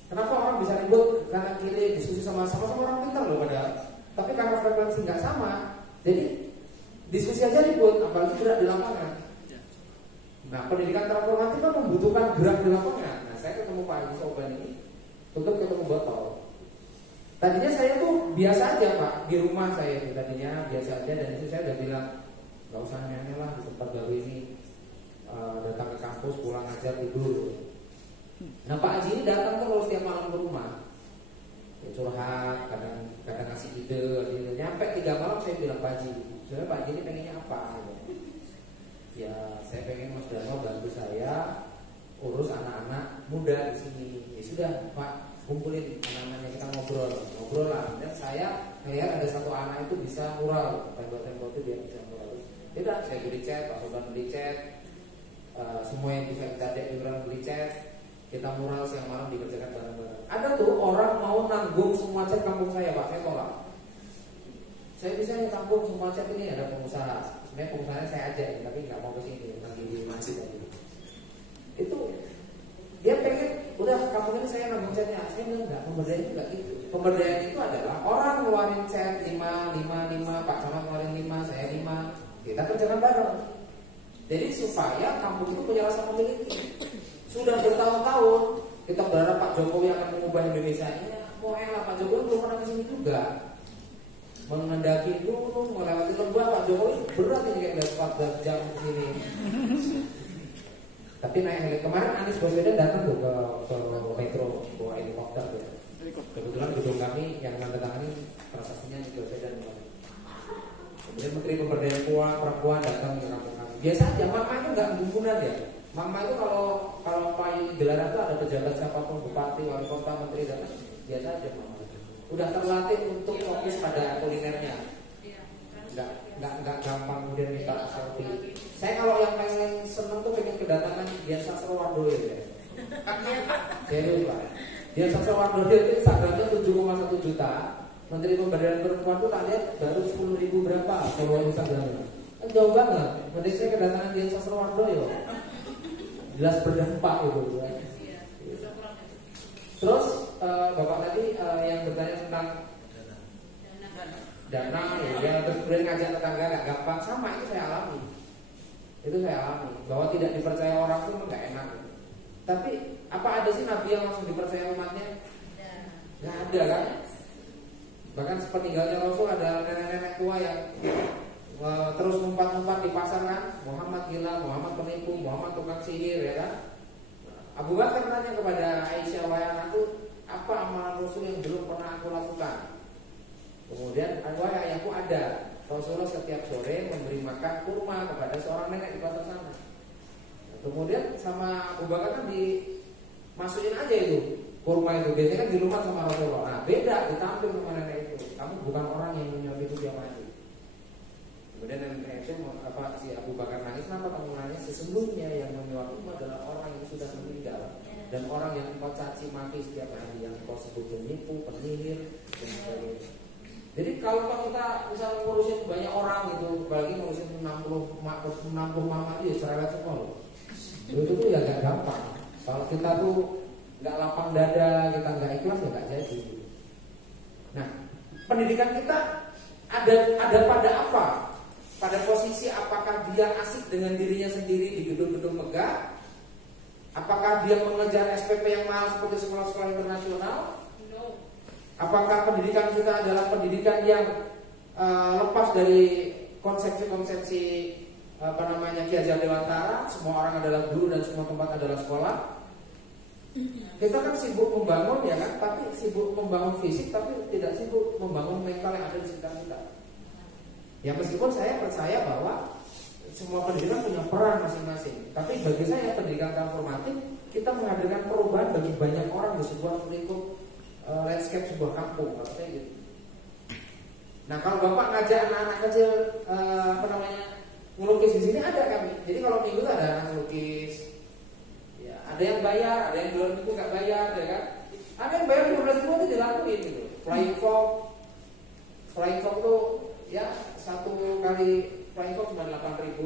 Kenapa orang bisa ribut kanan kiri diskusi sama-sama orang pintar loh padahal. Tapi karena frekuensi nggak sama, jadi diskusi aja ribut, apalagi gerak di lapangan. Nah, pendidikan transformatif kan membutuhkan gerak di lapangan. Nah, saya ketemu Pak Agus Soban ini, tutup ketemu botol. Tadinya saya tuh biasa aja Pak, di rumah saya itu tadinya biasa aja, dan itu saya udah bilang nggak usah aneh-aneh lah di tempat baru ini, datang ke kampus, pulang ajar, tidur. Nah, Pak Haji ini datang terus setiap malam ke rumah, ya, curhat, kadang ngasih ide. Nyampe 3 malam saya bilang, Pak Haji, sebenarnya Pak Haji ini pengennya apa? Ya, saya pengen Mas Darmo bantu saya urus anak-anak muda di sini. Ya sudah Pak, kumpulin anak-anaknya, kita ngobrol lah. Dan saya ngelihat ada satu anak itu bisa mural, tembok-tembok itu dia bisa mural. Tidak, saya beli cat, Pak Soban beli cat, semua yang bisa kita cek juga beli cat, kita mural siang malam dikerjakan bareng-bareng. Ada tuh orang mau nanggung semua cat kampung saya Pak, saya tolak. Saya bisa tanggung semua cat ini, ada pengusaha. Sebenarnya pengusahanya saya ajak, tapi nggak mau kesini, lagi di masjid tadi. Itu dia pengen, udah kampung ini saya nanggung catnya. Saya bilang enggak, pemberdayaan itu enggak gitu. Pemberdayaan itu adalah orang ngeluarin cat 5, Pak Camat ngeluarin 5, saya 5, kita kerjakan bareng. Jadi supaya kampung itu punya rasa memiliki. Sudah bertahun-tahun kita berharap Pak Jokowi akan mengubah Indonesia ini. Mau enak, Pak Jokowi belum pernah kesini juga. Mengendaki gunung, melewati lembah, Pak Jokowi berat ini kayak 14 jam di sini. Tapi naik helikopter. Kemarin Anies Baswedan datang tuh ke metro bawa helikopter tuh. Kebetulan gedung kami yang menandatangani prasasti Anies Baswedan. Kemudian Menteri Pemberdayaan Perempuan datang ke kampung kami. Biasa aja, mama itu nggak gumpulan ya. Mama itu kalau pai gelaran itu ada pejabat siapapun, bupati, wali kota, menteri datang, biasa aja mama. Udah terlatih untuk fokus pada kulinernya, nggak gampang kemudian minta selfie. Saya kalau yang paling seneng tuh pengen kedatangan Dian Sastrowardoyo ya. Serius Pak. Dian Sastrowardoyo itu Instagramnya 7,1 juta. Menteri Pemberdayaan Perempuan tuh tak lihat baru 10.000 berapa follower Instagramnya. Kan jauh banget. Mending saya kedatangan Dian Sastrowardoyo. Jelas berdampak itu. Terus Bapak tadi yang bertanya tentang dana ya, terus kemudian ngajak tetangga nggak gampang, sama itu saya alami. Bahwa tidak dipercaya orang itu memang nggak enak. Tapi Apa ada sih nabi yang langsung dipercaya umatnya? Nggak ada kan? Bahkan sepeninggalnya Rasul ada nenek-nenek tua yang terus ngumpat-ngumpat di pasar kan, Muhammad gila, Muhammad penipu, Muhammad tukang sihir, ya kan? Abu Bakar nanya kepada Aisyah, wahai anakku, apa amalan Rasul yang belum pernah aku lakukan? Kemudian wahai ayahku, ada. Rasulullah setiap sore memberi makan kurma kepada seorang nenek di pasar sana. Kemudian sama Abu Bakar kan dimasukin aja itu kurma itu, biasanya kan di rumah sama Rasulullah. Nah beda, ditampil sama nenek itu, kamu bukan orang yang menyuap itu tiap hari. Kemudian nenek itu si Abu Bakar nangis, kenapa kamu nangis? Sesungguhnya yang menyuap itu adalah orang yang sudah meninggal dan orang yang kau caci maki setiap hari, yang kau sebut penipu, penyihir dan sebagainya. Jadi kalau kita misalnya ngurusin banyak orang gitu, apalagi ngurusin 60 mama itu ya cerewet semua loh. Itu tuh ya gak gampang. Kalau kita tuh gak lapang dada, kita gak ikhlas ya gak jadi. Nah, pendidikan kita ada pada apa? Pada posisi apakah dia asik dengan dirinya sendiri di gedung-gedung megah? Apakah dia mengejar SPP yang mahal seperti sekolah-sekolah internasional? No. Apakah pendidikan kita adalah pendidikan yang lepas dari konsepsi-konsepsi Ki Hajar Dewantara, semua orang adalah guru dan semua tempat adalah sekolah? Kita kan sibuk membangun ya kan, tapi sibuk membangun fisik, tapi tidak sibuk membangun mental yang ada di sekitar kita. Ya meskipun saya percaya bahwa semua pendidikan punya peran masing-masing, tapi bagi saya pendidikan transformatif kita menghadirkan perubahan bagi banyak orang di sebuah lingkup landscape sebuah kampung, kalau saya gitu. Nah kalau bapak ngajak anak-anak kecil ngelukis di sini ada kami. Jadi kalau minggu ada anak ngelukis, ya ada yang bayar, ada yang 2 minggu nggak bayar, ya kan? Ada yang bayar 15.000 itu dilakuin gitu. Flying fox tuh ya satu kali flying fox cuma 8.000,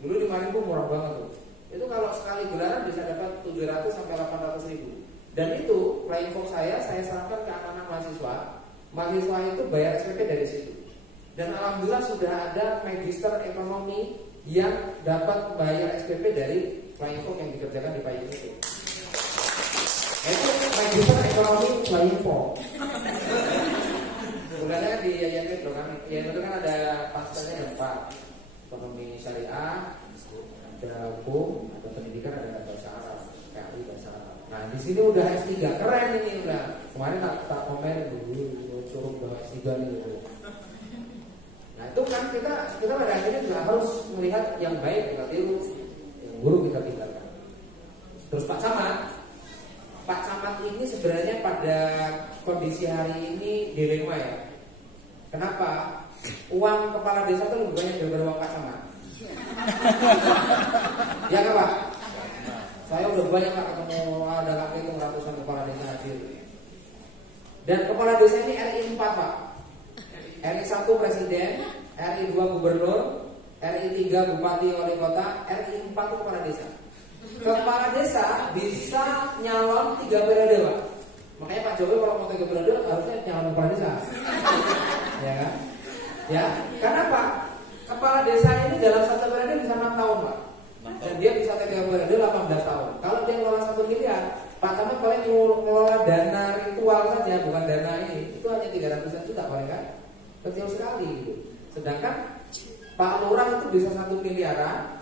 dulu 5.000 murah banget tuh. Itu kalau sekali gelaran bisa dapat 700 sampai 800.000. Dan itu flying fox saya serahkan ke anak-anak mahasiswa. Mahasiswa itu bayar SPP dari situ. Dan alhamdulillah sudah ada magister ekonomi yang dapat bayar SPP dari flying fox yang dikerjakan di payung itu. Itu magister ekonomi flying fox. Bulannya di Yayan itu kan, Yayan itu kan ada pasarnya ada 4, ekonomi syariah, ada hukum, ada pendidikan, ada bahasa Arab, KI bahasa Arab. Nah di sini udah S3 keren ini udah. Kemarin tak komen dulu suruh bahas S3 nih. Nah itu kan kita pada akhirnya juga harus melihat yang baik kita tiru, yang buruk kita tinggalkan. Terus Pak Camat ini sebenarnya pada kondisi hari ini dilema ya. Kenapa? Uang kepala desa itu lebih banyak daripada uang Pak Camat. Ya kan Pak? Saya udah banyak Pak ketemu, ada nggak hitung ratusan kepala desa hadir. Dan kepala desa ini RI 4 Pak. RI 1 Presiden, RI 2 Gubernur, RI 3 Bupati Wali Kota, RI 4 itu kepala desa. Kepala desa bisa nyalon 3 periode Pak. Makanya Pak Jokowi kalau mau 3 periode harusnya nyalon kepala desa. Ya kan? Ya, kenapa? Kepala desa ini dalam 1 periode bisa 6 tahun Pak. Dan dia bisa 3 periode 18 tahun. Kalau dia ngelola 1 miliar, Pak Camat paling ngelola dana ritual saja, bukan dana ini. Itu hanya 300 juta paling kan? Kecil sekali gitu. Sedangkan Pak Lurah itu bisa 1 miliaran,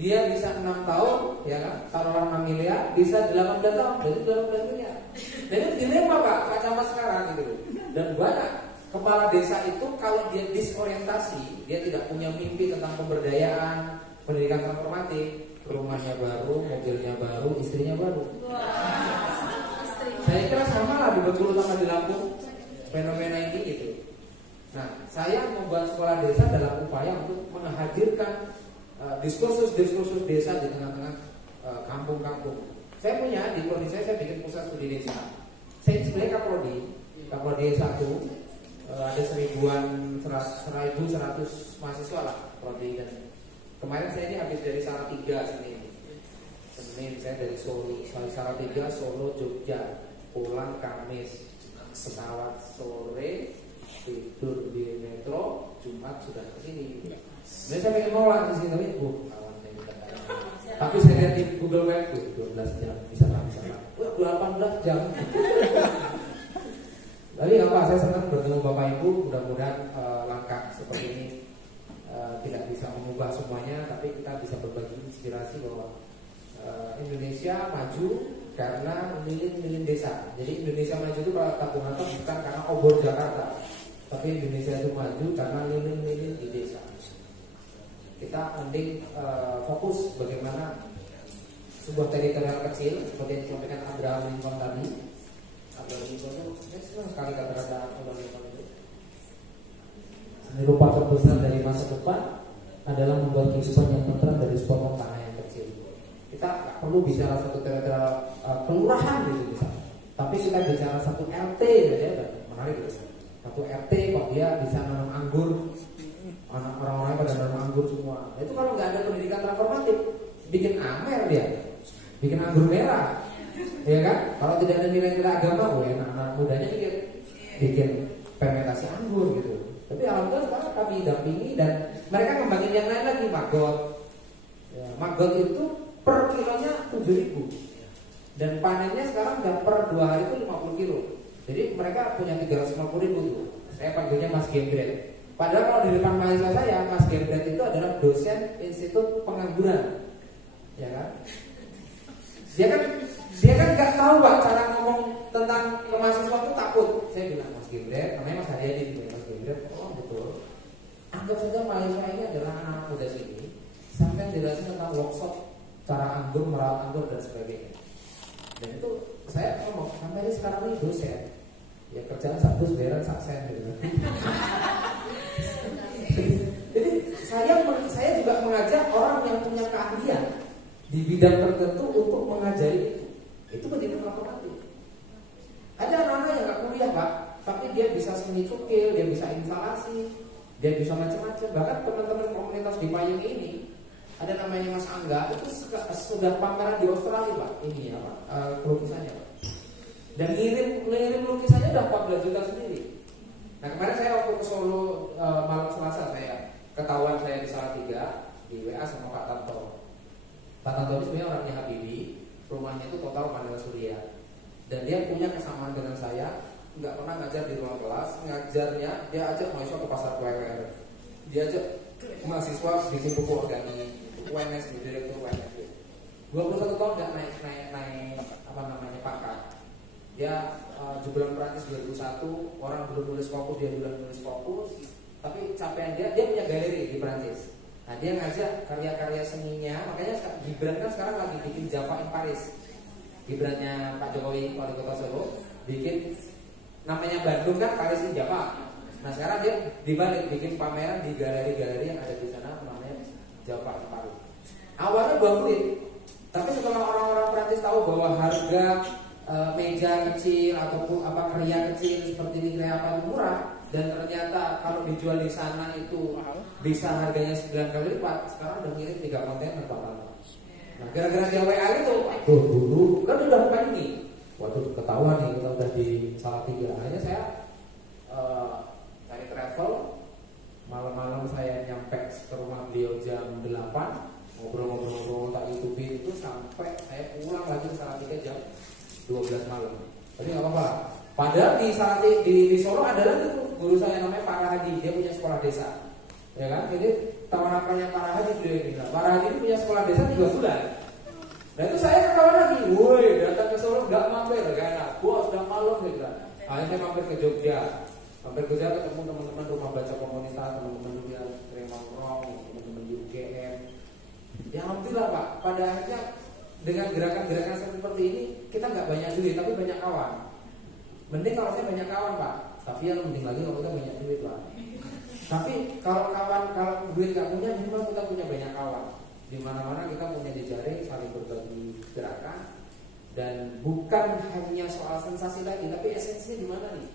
dia bisa 6 tahun, ya kan? Taruhlah 6 miliar, bisa 18 tahun, jadi 18 miliar. Dan itu dilema Pak Camat sekarang gitu. Dan banyak kepala desa itu kalau dia disorientasi, dia tidak punya mimpi tentang pemberdayaan, pendidikan transformatif, rumahnya baru, mobilnya baru, istrinya baru. Saya kira sama lah di Bengkulu sama di Lampung fenomena ini gitu. Nah, saya membuat sekolah desa dalam upaya untuk menghadirkan diskursus desa di tengah-tengah kampung-kampung. Saya punya di prodi saya bikin pusat studi desa. Saya sebenarnya Kaprodi 1 ada 1.100 mahasiswa lah prodi. Dan kemarin saya ini habis dari Salatiga Senin saya dari Salatiga, Solo, Jogja, pulang Kamis, pesawat sore, tidur di metro, Jumat sudah kesini. Jadi saya pengen nolak di sini, tapi kawan saya minta. Tapi saya lihat di Google Web 12 jam bisa. 18 jam. Tapi apa, saya senang bertemu Bapak Ibu. Mudah-mudahan langkah seperti ini tidak bisa mengubah semuanya, tapi kita bisa berbagi inspirasi bahwa Indonesia maju karena lilin-lilin desa. Jadi Indonesia maju itu kalau kata Bung Hatta bukan karena obor Jakarta, tapi Indonesia itu maju karena lilin-lilin di desa. Kita mending fokus bagaimana sebuah teritorial kecil seperti yang disampaikan Abraham Lincoln tadi. Abraham Lincoln itu saya senang sekali kata-kata Abraham Lincoln itu. Seni rupa terbesar dari masa depan adalah membuat kehidupan yang tentram dari sepotong tanah yang kecil. Kita nggak perlu bicara satu teritorial kelurahan gitu misalnya, tapi kita bicara satu RT saja udah menarik gitu. Satu RT kok dia bisa nanam anggur, orang-orang pada nanam anggur semua. Nah, itu kalau nggak ada pendidikan transformatif, bikin amer dia, bikin anggur merah, ya kan? Kalau tidak ada nilai-nilai agama, anak-anak mudanya bikin fermentasi anggur gitu. Tapi alhamdulillah sekarang kami dampingi dan mereka kembangin yang lain lagi, maggot. Ya, maggot itu per kilonya 7.000 dan panennya sekarang udah per 2 hari itu 50 kilo. Jadi mereka punya 350.000 tuh. Saya panggilnya Mas Gembret. Padahal kalau di depan mahasiswa saya, Mas Gembret itu adalah dosen Institut Pengangguran, ya kan? Dia kan nggak tahu Pak cara ngomong tentang ke mahasiswa itu takut. Saya bilang Mas Gembret, namanya Mas Haryadi, Mas Gembret. Oh betul. Anggap saja mahasiswa ini adalah anak muda sini. Sampai jelasin tentang workshop cara anggur, merawat anggur dan sebagainya. Dan itu saya ngomong, sampai sekarang ini dosen. Ya kerjaan satu beran saksen gitu. Jadi saya juga mengajak orang yang punya keahlian di bidang tertentu untuk mengajari itu pendidikan korporatif. Ada anak-anak yang nggak kuliah Pak, tapi dia bisa seni cukil, dia bisa instalasi, dia bisa macam-macam. Bahkan teman-teman komunitas di Payung ini ada namanya Mas Angga, itu sudah pameran di Australia Pak. Ini ya Pak, lukisannya Pak. Dan ngirim lukisannya udah 14 juta sendiri. Nah kemarin saya waktu ke Solo malam Selasa, saya ketahuan saya di Salatiga di WA sama Pak Tanto. Pak Tanto ini sebenarnya orangnya Habibie, rumahnya itu total Mandala Surya. Dan dia punya kesamaan dengan saya, nggak pernah ngajar di ruang kelas, ngajarnya dia ajak mahasiswa ke pasar KWR, dia ajak mahasiswa bikin buku organik, UNS, direktur UNS. 21 tahun nggak naik apa namanya pangkat. Dia jubilan Prancis 2001, orang belum nulis fokus, dia belum nulis fokus, tapi capaian dia punya galeri di Prancis. Nah dia ngajak karya-karya seninya, makanya Gibran kan sekarang lagi bikin Java in Paris. Gibrannya Pak Jokowi wali kota Solo bikin namanya Bandung kan Paris in Java. Nah sekarang dia dibalik bikin pameran di galeri-galeri yang ada di sana namanya Java in Paris. Awalnya buang duit, tapi setelah orang-orang Prancis tahu bahwa harga meja kecil ataupun apa kriya kecil seperti ini kriya apa murah dan ternyata kalau dijual di sana itu bisa harganya 9 kali lipat. Sekarang udah ngirim 3 kontainer Pak. Nah gara-gara dia WA itu, tuh dulu kan udah bukan ini. Waduh ketahuan nih kita udah di Salatiga. Akhirnya saya cari travel. Malam-malam saya nyampe ke rumah beliau jam 8, ngobrol-ngobrol tak YouTube itu sampai saya pulang lagi ke Salatiga jam 12 malam. Tapi nggak apa-apa. Padahal di Solo ada lagi tuh guru saya namanya Pak Rahadi, dia punya sekolah desa, ya kan? Jadi taman apanya Pak Rahadi beliau ini. Pak Rahadi itu punya sekolah desa 3 bulan. Nah itu saya ketahuan lagi, woi datang ke Solo nggak mampir, gak enak. Bos udah malam gitu kan. Akhirnya mampir ke Jogja, ketemu teman-teman rumah baca komunitas, teman-teman yang sering nongkrong, teman-teman di UGM. Ya alhamdulillah Pak, pada akhirnya dengan gerakan-gerakan seperti ini kita nggak banyak duit tapi banyak kawan. Mending kalau saya banyak kawan Pak, tapi yang mending lagi kalau kita banyak duit Pak. Tapi kalau duit nggak punya, minimal kita punya banyak kawan. Di mana-mana kita punya jejaring, saling berbagi gerakan dan bukan hanya soal sensasi lagi, tapi esensinya di mana nih?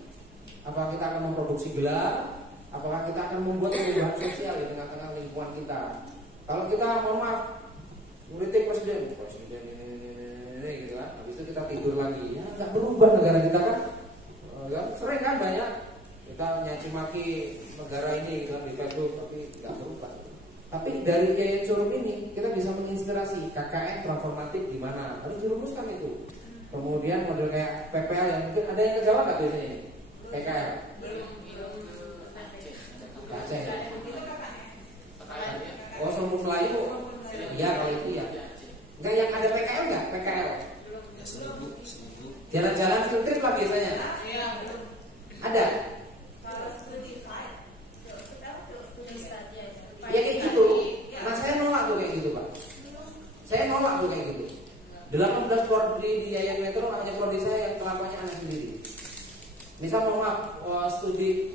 Apakah kita akan memproduksi gelar? Apakah kita akan membuat perubahan sosial di tengah-tengah lingkungan kita? Kalau kita mohon maaf ngeritik presiden ini gitu kan, habis itu kita tidur lagi, ya nggak berubah negara kita kan, sering kan banyak kita nyaci maki negara ini gitu, di Facebook tapi nggak berubah. Tapi dari Yayan Curum ini kita bisa menginspirasi KKN transformatif di mana, harus dirumuskan itu. Kemudian model kayak PPL yang mungkin ada yang ke Jawa nggak biasanya ini? PKL. Aceh. Oh, Sumur Melayu. Iya kalau itu ya. Enggak yang ada PKL nggak? PKL. Jalan-jalan field trip lah biasanya. Ada. Ya kayak gitu. Nah saya nolak tuh kayak gitu Pak. Saya nolak tuh kayak gitu. 18 prodi di Yayan Metro hanya prodi saya yang kelakuannya aneh sendiri. Misal mau studi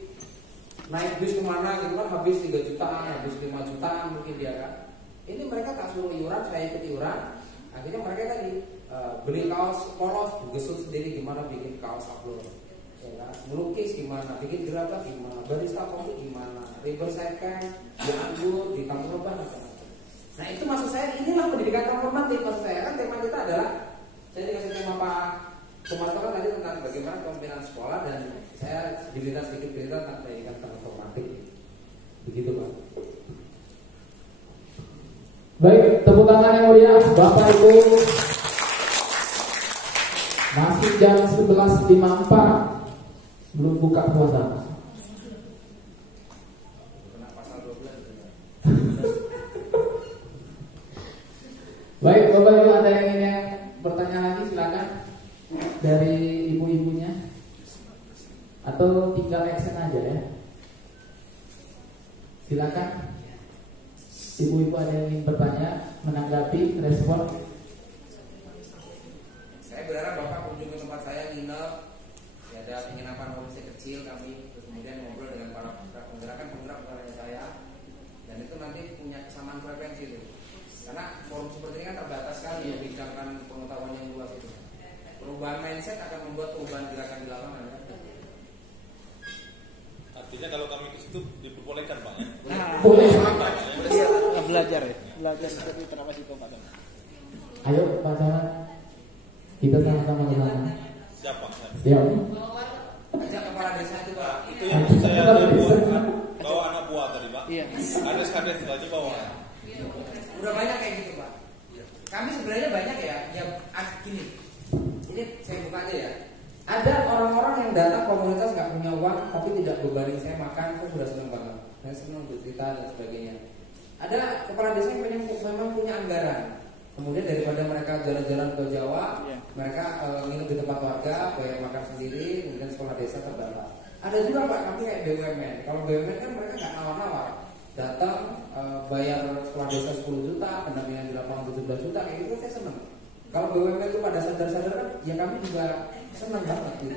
naik bis kemana gitu kan habis 3 jutaan, habis 5 jutaan mungkin dia kan. Ini mereka tak suruh iuran, saya ikut iuran. Akhirnya mereka tadi beli kaos polos, gesut sendiri gimana bikin kaos upload. Ya kan? Melukis gimana, bikin gerabah gimana, barista kopi gimana, riverside camp, di Anggur, di Kampung Lebah macam-macam. Nah itu maksud saya, inilah pendidikan transformatif. Maksud saya kan tema kita adalah, saya dikasih tema Pak Sumarto tadi tentang bagaimana kepemimpinan sekolah, dan saya diminta sedikit cerita tentang pendidikan transformatif. Begitu Pak. Baik, tepuk tangan yang mulia Bapak Ibu. Masih jam 11.54, belum buka puasa. Baik, Bapak Ibu, ada yang ingin bertanya lagi silakan dari ibu-ibunya, atau tinggal action aja ya. Silakan. Ibu-ibu ada yang ingin bertanya, menanggapi, respon? Saya berharap Bapak kunjung ke tempat saya, nginep. Ya, ada penginapan homestay kecil kami, terus kemudian ngobrol dengan para penggerak saya, dan itu nanti punya kesamaan frekuensi itu. Karena forum seperti ini kan terbatas sekali membincangkan pengetahuan yang luas itu. Perubahan mindset akan membuat perubahan gerakan di lapangan. Artinya kalau kami ke situ diperbolehkan Pak ya? Boleh. Belajar seperti terawasi Pak. Ayo Pak Camat, kita sama-sama ke sana. Siapa? Ya. Ajak kepala desa itu Pak. Itu yang saya bawa anak buah tadi Pak. Iya. Ada kades lagi bawa. Udah banyak kayak gitu Pak. Kami sebenarnya banyak ya. Ya gini. Ini saya buka aja ya. Ada orang-orang yang datang komunitas nggak punya uang tapi tidak bebanin saya makan, saya sudah senang banget. Saya senang bercerita dan sebagainya. Ada kepala desa yang memang punya anggaran. Kemudian daripada mereka jalan-jalan ke Jawa, mereka nginep di tempat warga, bayar makan sendiri, kemudian sekolah desa terbatas. Ada juga Pak, kami kayak BUMN. Kalau BUMN kan mereka nggak nawar-nawar. Datang bayar sekolah desa 10 juta, pendampingan di lapangan 17 juta, kayak gitu saya senang. Kalau BUMN itu pada sadar-sadar kan, ya kami juga senang banget gitu.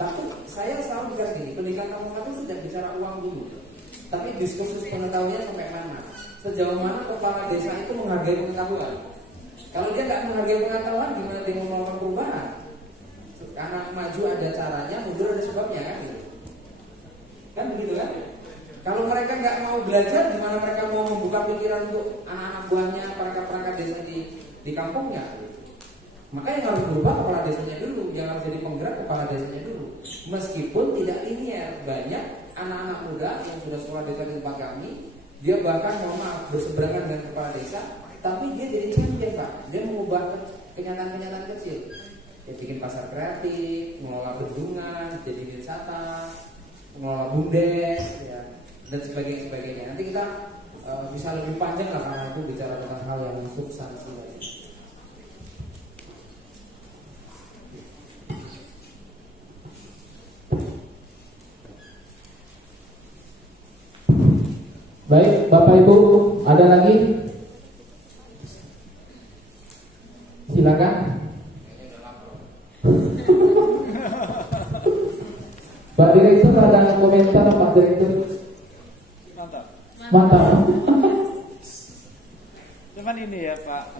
Tapi saya selalu dikasih gini, pendidikan transformatif itu tidak bicara uang dulu, tapi diskursus pengetahuannya sampai mana, sejauh mana kepala desa itu menghargai pengetahuan. Kalau dia nggak menghargai pengetahuan, gimana dia mau melakukan perubahan? Karena maju ada caranya, mundur ada sebabnya kan gitu. Kan begitu kan? Kalau mereka nggak mau belajar, gimana mereka mau membuka pikiran untuk anak-anak buahnya, perangkat-perangkat desa di kampungnya? Maka yang harus berubah kepala desanya dulu, yang harus jadi penggerak kepala desanya dulu. Meskipun tidak linear, banyak anak-anak muda yang sudah sekolah desa di tempat kami, dia bahkan berseberangan dengan kepala desa, tapi dia jadi champion Pak. Dia mengubah kenyataan-kenyataan kecil. Dia bikin pasar kreatif, mengelola bendungan, jadi wisata, mengelola bumdes, ya, dan sebagainya. Nanti kita bisa lebih panjang lah karena itu bicara tentang hal yang substansi. Baik, Bapak Ibu, ada lagi? Silakan. Pak Direktur ada komentar Pak Direktur? Mantap. Cuman ini ya Pak,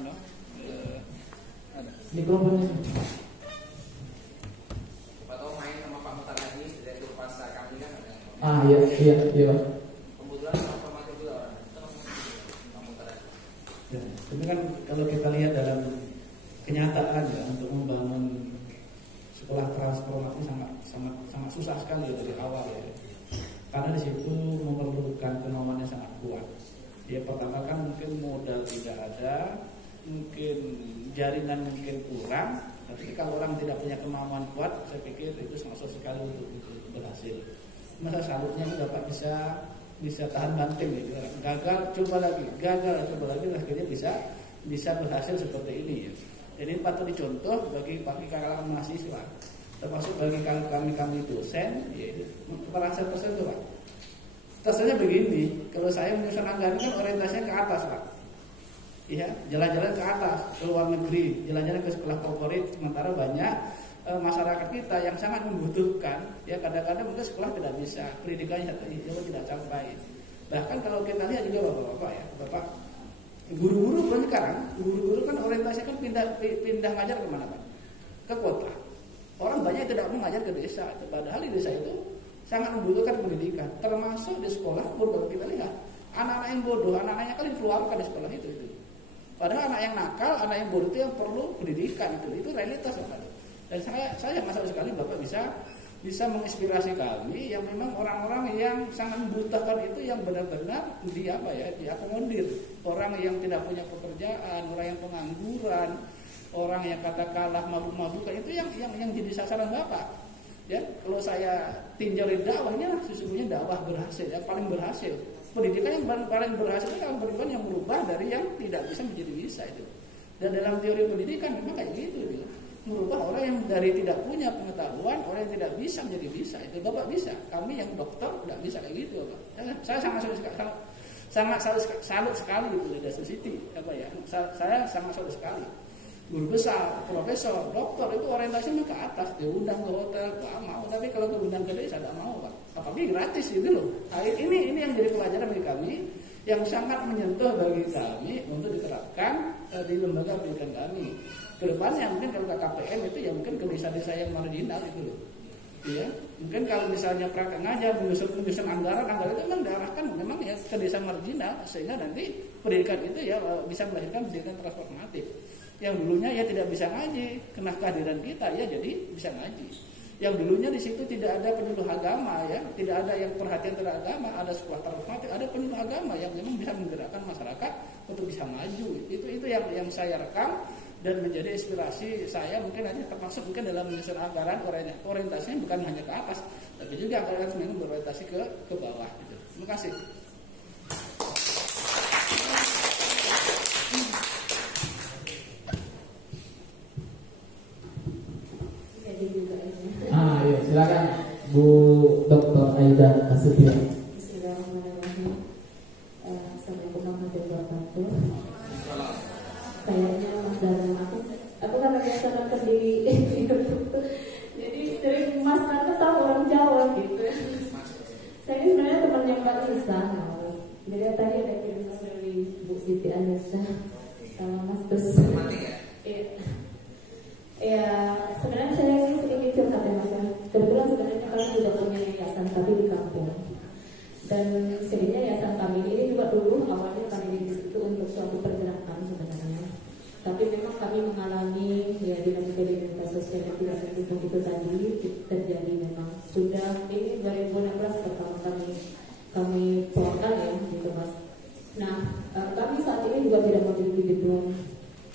Mikrofonnya. Pak tahu main sama Pak Mutar lagi, Direktur Pasar kami kan ada. Iya. Kebetulan sama juga orang. Pak Mutar lagi. Ya, tapi kan kalau kita lihat dalam kenyataan ya, untuk membangun sekolah transformasi sangat susah sekali dari awal ya, karena di situ memerlukan kemauan yang sangat kuat. Ya pertama kan mungkin modal tidak ada, mungkin jaringan mungkin kurang, Tapi kalau orang tidak punya kemampuan kuat, saya pikir itu sangat susah sekali untuk berhasil. Masa salutnya Bapak bisa tahan banting gitu. Gagal coba lagi, akhirnya bisa berhasil seperti ini ya. Jadi patut dicontoh bagi kalangan mahasiswa, termasuk bagi kami dosen, yaitu perasaan itu Pak. Terusnya begini, kalau saya menyusun anggaran kan orientasinya ke atas Pak. Iya, jalan-jalan ke atas, ke luar negeri, jalan-jalan ke sekolah favorit, sementara banyak masyarakat kita yang sangat membutuhkan, ya kadang-kadang mungkin sekolah tidak bisa, pendidikannya tidak sampai. Bahkan kalau kita lihat juga Bapak ya, Bapak guru-guru kan sekarang, guru-guru kan orientasinya kan pindah ngajar kemana Pak? Ke kota. Orang banyak tidak mau ngajar ke desa, padahal di desa itu sangat membutuhkan pendidikan, termasuk di sekolah pun kalau kita lihat anak-anak yang bodoh, anak-anaknya kan dikeluarkan di sekolah itu. Padahal anak yang nakal, anak yang bodoh itu yang perlu pendidikan itu realitas Bapak. Dan saya masalah sekali Bapak bisa menginspirasi kami yang memang orang-orang yang sangat membutuhkan itu yang benar-benar diakomodir. Orang yang tidak punya pekerjaan, orang yang pengangguran, orang yang katakanlah mabuk-mabukan itu yang jadi sasaran Bapak. Ya, kalau saya tinjau di dakwahnya sesungguhnya dakwah berhasil, yang paling berhasil. Pendidikan yang paling berhasil itu adalah pendidikan yang berubah dari yang tidak bisa menjadi bisa itu. Dan dalam teori pendidikan memang kayak gitu. Merubah orang yang dari tidak punya pengetahuan, orang yang tidak bisa menjadi bisa. Itu Bapak bisa. Kami yang dokter tidak bisa kayak gitu, Bapak. Saya sangat salut sekali itu di Dasar City, saya sangat salut sekali. Guru besar, profesor, dokter itu orientasinya ke atas, diundang ke hotel, Pak mau, tapi kalau diundang ke desa tidak mau Pak. Apalagi gratis gitu loh. Nah, ini yang jadi pelajaran bagi kami, yang sangat menyentuh bagi kami untuk diterapkan di lembaga pendidikan kami. Kedepannya mungkin kalau KKPM itu ya mungkin ke desa-desa yang marginal itu loh. Ya, mungkin kalau misalnya praktek ngajar, menyusun anggaran itu memang diarahkan memang ya ke desa marginal sehingga nanti pendidikan itu ya bisa melahirkan pendidikan transformatif. Yang dulunya ya tidak bisa ngaji, kena kehadiran kita ya jadi bisa ngaji. Yang dulunya di situ tidak ada penyuluh agama ya, tidak ada yang perhatian terhadap agama, ada sekolah transformatif, ada penyuluh agama yang memang bisa menggerakkan masyarakat untuk bisa maju. Itu yang saya rekam dan menjadi inspirasi saya mungkin nanti termasuk mungkin dalam menyusun anggaran orientasinya bukan hanya ke atas, tapi juga anggaran memang berorientasi ke bawah. Gitu. Terima kasih. Ya, silakan Bu Dr. Aida Nasution. Bismillahirrahmanirrahim. Assalamualaikum warahmatullahi wabarakatuh. Kayaknya Mas Dharma aku kan biasa nonton di YouTube tuh, jadi sering Mas Dharma tahu orang Jawa gitu. Saya ini sebenarnya temannya Mbak Lisa. Jadi tadi ada kiriman dari Bu Siti Anissa sama Mas Dus. Ya, sebenarnya saya ini sedikit curhat ya Mas. Kebetulan sebenarnya kalian sudah punya yayasan tapi di kampung. Dan sebenarnya yayasan kami ini juga dulu awalnya kami di situ untuk suatu pergerakan sebenarnya. Tapi memang kami mengalami ya dinamika sosial yang tidak mendukung itu tadi terjadi memang. Sudah ini 2016 pertama kami keluarkan ya gitu Mas. Nah, kami saat ini juga tidak memiliki gedung.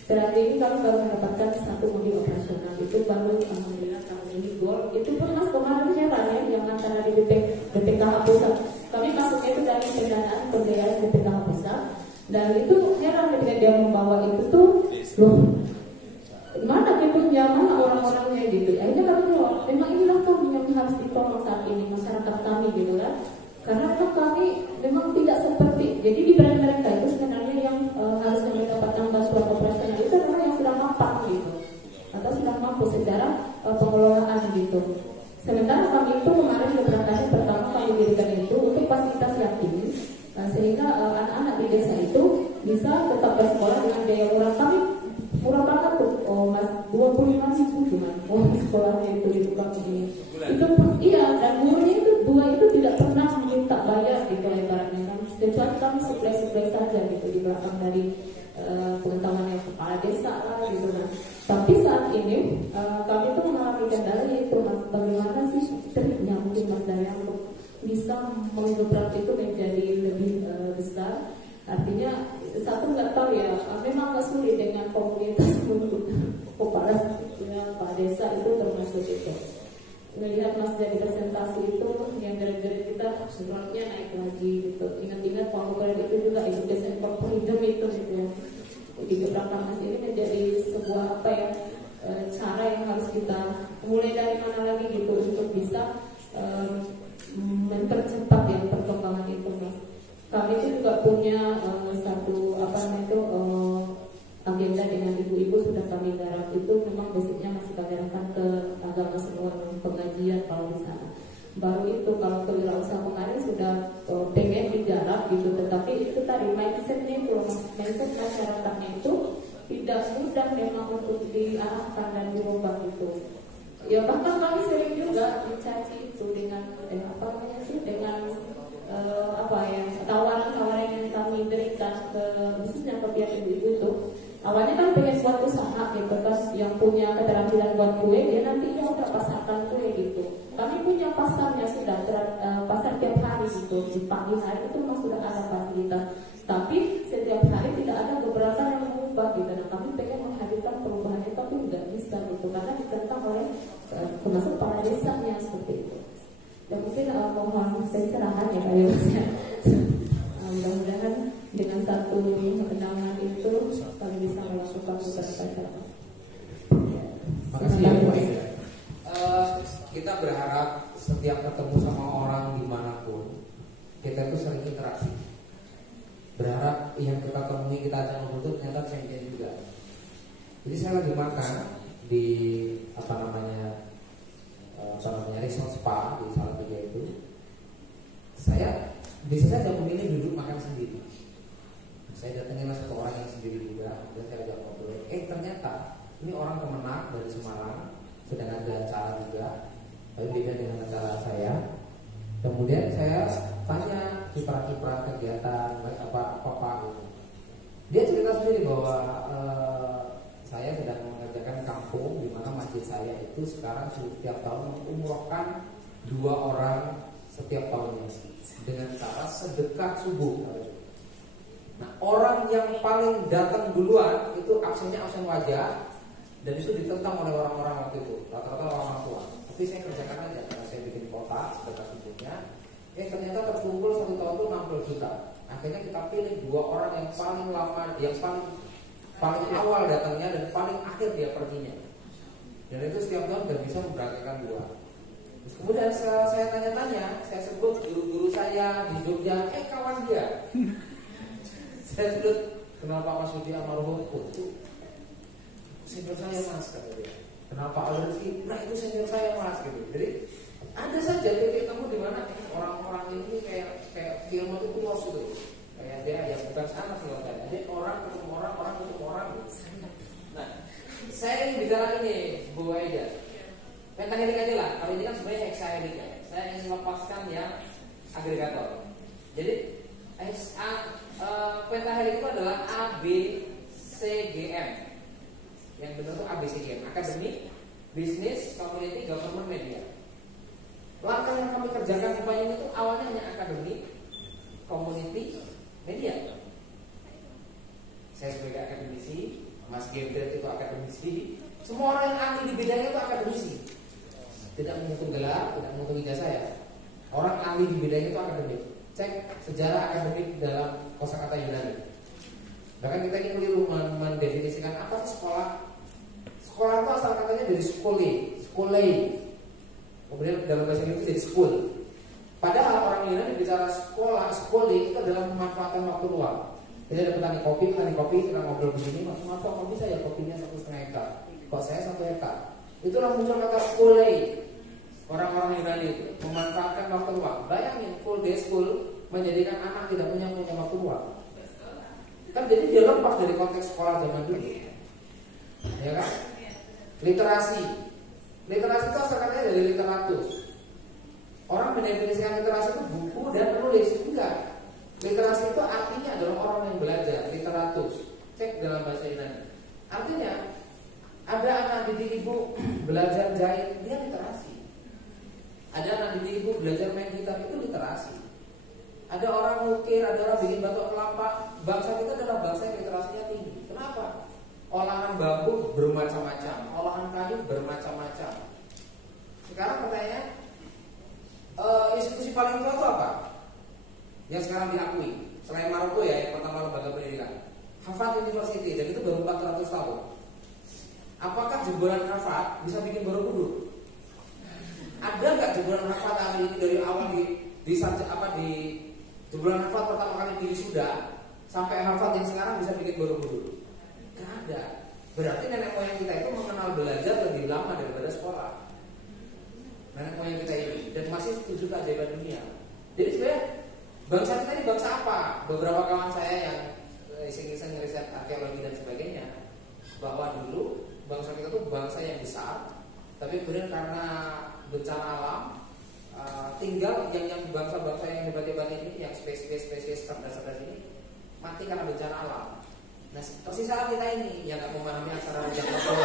Saat ini kami baru mendapatkan satu mobil operasional itu baru alhamdulillah tahun ini gol. Itu pun Mas kemarin heran ya yang antara di BPKH pusat. Kami masuknya itu dari pendanaan pembiayaan BPKH pusat dan itu heran ketika dia membawa itu tuh loh mana gedungnya, mana orang-orangnya gitu. Akhirnya kami bilang memang inilah kami yang harus ditolong saat ini masyarakat kami gitu kan. Karena kami memang tidak seperti jadi di mereka itu sebenarnya yang harus mendapatkan bantuan operasional itu adalah yang sudah mapan gitu atau sudah mampu secara pengelolaan gitu. Sementara kami itu kemarin keberangkatan pertama kami dirikan itu untuk fasilitas yatim sehingga anak-anak di desa itu bisa tetap bersekolah dengan biaya murah. Kami murah banget tuh, Mas 25.000 cuma sekolahnya itu di bukan ini. Itu iya dan gurunya itu dua itu tidak pernah minta bayar gitu lebarannya kan. Kecuali kami suplai saja gitu di belakang dari pengetahuan yang kepala desa lah gitu kan. Tapi saat ini kami tuh mengalami kendala yaitu bagaimana sih triknya mungkin Mas Daya untuk bisa menggebrak itu menjadi lebih besar. Artinya satu nggak tahu ya memang nggak sulit dengan komunitas untuk kooperasi yang melihat Mas jadi presentasi itu yang dari kita sebenarnya naik lagi gitu. Ingat-ingat waktu kredit itu juga education for freedom itu gitu ya. Di belakang Mas ini menjadi sebuah apa ya, cara yang harus kita mulai dari mana lagi gitu untuk bisa mempercepat ya perkembangan itu Mas. Kami itu juga punya satu apa namanya itu agenda dengan ibu-ibu sudah kami garap itu memang basicnya masih kami arahkan ke agama semua pengajian kalau di sana. Baru itu kalau kewirausahaan kemarin sudah pengen digarap gitu, tetapi itu tadi mindsetnya itu mindset masyarakatnya itu tidak mudah memang untuk diarahkan dan dirubah gitu. Ya bahkan kami sering juga dicaci itu dengan apa namanya sih dengan apa ya tawaran-tawaran yang kami berikan ke khususnya ke pihak ibu-ibu itu. Awalnya kan pengen buat usaha gitu kan, yang punya keterampilan buat kue dia nantinya udah pasarkan kue gitu. Kami punya pasarnya sudah pasar tiap hari gitu, di pagi hari itu memang sudah ada fasilitas. Tapi setiap hari tidak ada beberapa yang mengubah gitu. Nah kami pengen menghadirkan perubahannya tapi nggak bisa gitu karena ditentang oleh termasuk para desanya seperti itu. Dan mungkin mohon pencerahan ya Pak Yus ya. Mudah-mudahan dengan satu kemenangan itu kami bisa melakukan usaha. Makasih ya Bu Aida. Kita berharap setiap ketemu sama orang dimanapun kita itu sering interaksi. Berharap yang kita temui kita ajak ngobrol itu ternyata champion juga. Jadi saya lagi makan di apa namanya resort spa di Salatiga itu. Saya biasanya jam ini duduk makan sendiri. Saya datangilah satu orang yang sendiri juga, dan saya ajak ngobrol. Ternyata ini orang kemenang dari Semarang, sedang ada acara juga, tapi beda dengan acara saya. Kemudian saya tanya kiprah-kiprah kegiatan apa gitu. Dia cerita sendiri bahwa saya sedang mengerjakan kampung di mana masjid saya itu sekarang setiap tahun mengumrohkan 2 orang setiap tahunnya dengan cara sedekah subuh. Nah, orang yang paling datang duluan itu absennya absen wajah dan itu ditentang oleh orang-orang waktu itu, rata-rata orang tua. Tapi saya kerjakan aja karena saya bikin kotak sedekah subuhnya. Ternyata terkumpul 1 tahun itu 60 juta. Akhirnya kita pilih 2 orang yang paling lama, yang paling awal datangnya dan paling akhir dia perginya. Dan itu setiap tahun dan bisa memberangkatkan 2. Terus kemudian saya tanya-tanya, saya sebut guru-guru saya di Jogja, kawan dia. Saya sebut, kenapa Mas Budi almarhum itu senior saya Mas, kata dia. Kenapa Alberti? Nah itu senior saya Mas gitu. Jadi ada saja titik temu di mana orang-orang ini kayak film itu los gitu. Kayak dia yang bukan sana sih katanya. Jadi orang ketemu orang ketemu orang. Nah, saya ingin bicara ini Bu Aida. Pentahelik aja lah. Kalau ini kan sebenarnya hexahelik ya. Saya ingin lepaskan yang agregator. Jadi pentahelik itu adalah ABCGM. Yang benar itu ABCGM, akademik, bisnis, community, government, media. Langkah yang kami kerjakan di Payung itu awalnya hanya akademik, community, media. Saya sebagai akademisi, Mas Gabriel itu akademisi. Semua orang yang ahli di bidangnya itu akademisi. Tidak menghitung gelar, tidak menghitung ijazah ya. Orang ahli di bidangnya itu akademik. Cek sejarah akademik dalam kosakata Yunani. Bahkan kita ini keliru mendefinisikan apa sih sekolah. Sekolah itu asal katanya dari skolei. Kemudian dalam bahasa Inggris jadi school. Padahal orang Yunani bicara skole itu adalah memanfaatkan waktu luang. Jadi ada petani kopi sedang ngobrol begini, maksudnya kok bisa ya kopinya 1,5 hektar, kok saya 1 hektar. Itulah muncul kata skolei. Orang-orang Yunani itu memanfaatkan waktu luang. Bayangin full day school menjadikan anak tidak punya waktu luang. Kan jadi dia lepas dari konteks sekolah zaman dulu. Ya kan? Literasi itu asalnya dari literatus. Orang mendefinisikan literasi itu buku dan penulis. Enggak. Literasi itu artinya adalah orang yang belajar. Literatus. Cek dalam bahasa Yunani. Artinya ada anak didik ibu belajar jahit, dia literasi. Ada anak didik ibu belajar main gitar, itu literasi. Ada orang ngukir, ada orang bikin batok kelapa. Bangsa kita adalah bangsa yang literasinya tinggi. Kenapa? Olahan bambu bermacam-macam, olahan kayu bermacam-macam. Sekarang pertanyaannya, institusi paling tua itu apa? Yang sekarang diakui selain Maroko ya, yang pertama lembaga pendidikan, Harvard University, dan itu baru 400 tahun. Apakah jebolan Harvard bisa bikin Borobudur? Ada nggak jebolan Harvard hari ini dari awal di jebolan Harvard pertama kali di wisuda sampai Harvard yang sekarang bisa bikin Borobudur? Nggak ada. Berarti nenek moyang kita itu mengenal belajar lebih lama daripada sekolah. Nenek moyang kita ini, dan masih setuju keajaiban dunia. Jadi sebenarnya bangsa kita ini bangsa apa? Beberapa kawan saya yang iseng-iseng ngeriset arkeologi dan sebagainya, bahwa dulu bangsa kita tuh bangsa yang besar, tapi kemudian karena bencana alam, tinggal yang bangsa-bangsa yang hebat-hebat ini, yang spesies cerdas-cerdas ini mati karena bencana alam. Nah, tersisa kita ini yang nggak memahami aksara rajak kosong,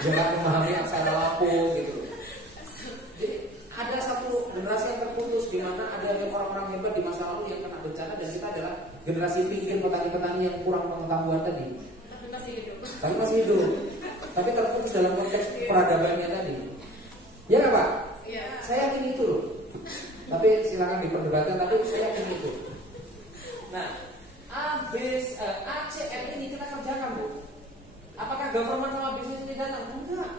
jangan memahami aksara lapu gitu. Jadi ada satu generasi yang terputus di mana ada orang-orang hebat di masa lalu yang kena bencana, dan kita adalah generasi pinggir petani-petani yang kurang pengetahuan tadi. Tapi masih hidup. Tapi terputus dalam konteks peradabannya tadi. Ya nggak Pak? Iya. Saya yakin itu loh. Tapi silakan diperdebatkan. Tapi saya yakin itu. Nah, ACM ini kita kerjakan Bu. Apakah government sama bisnis ini datang? Enggak.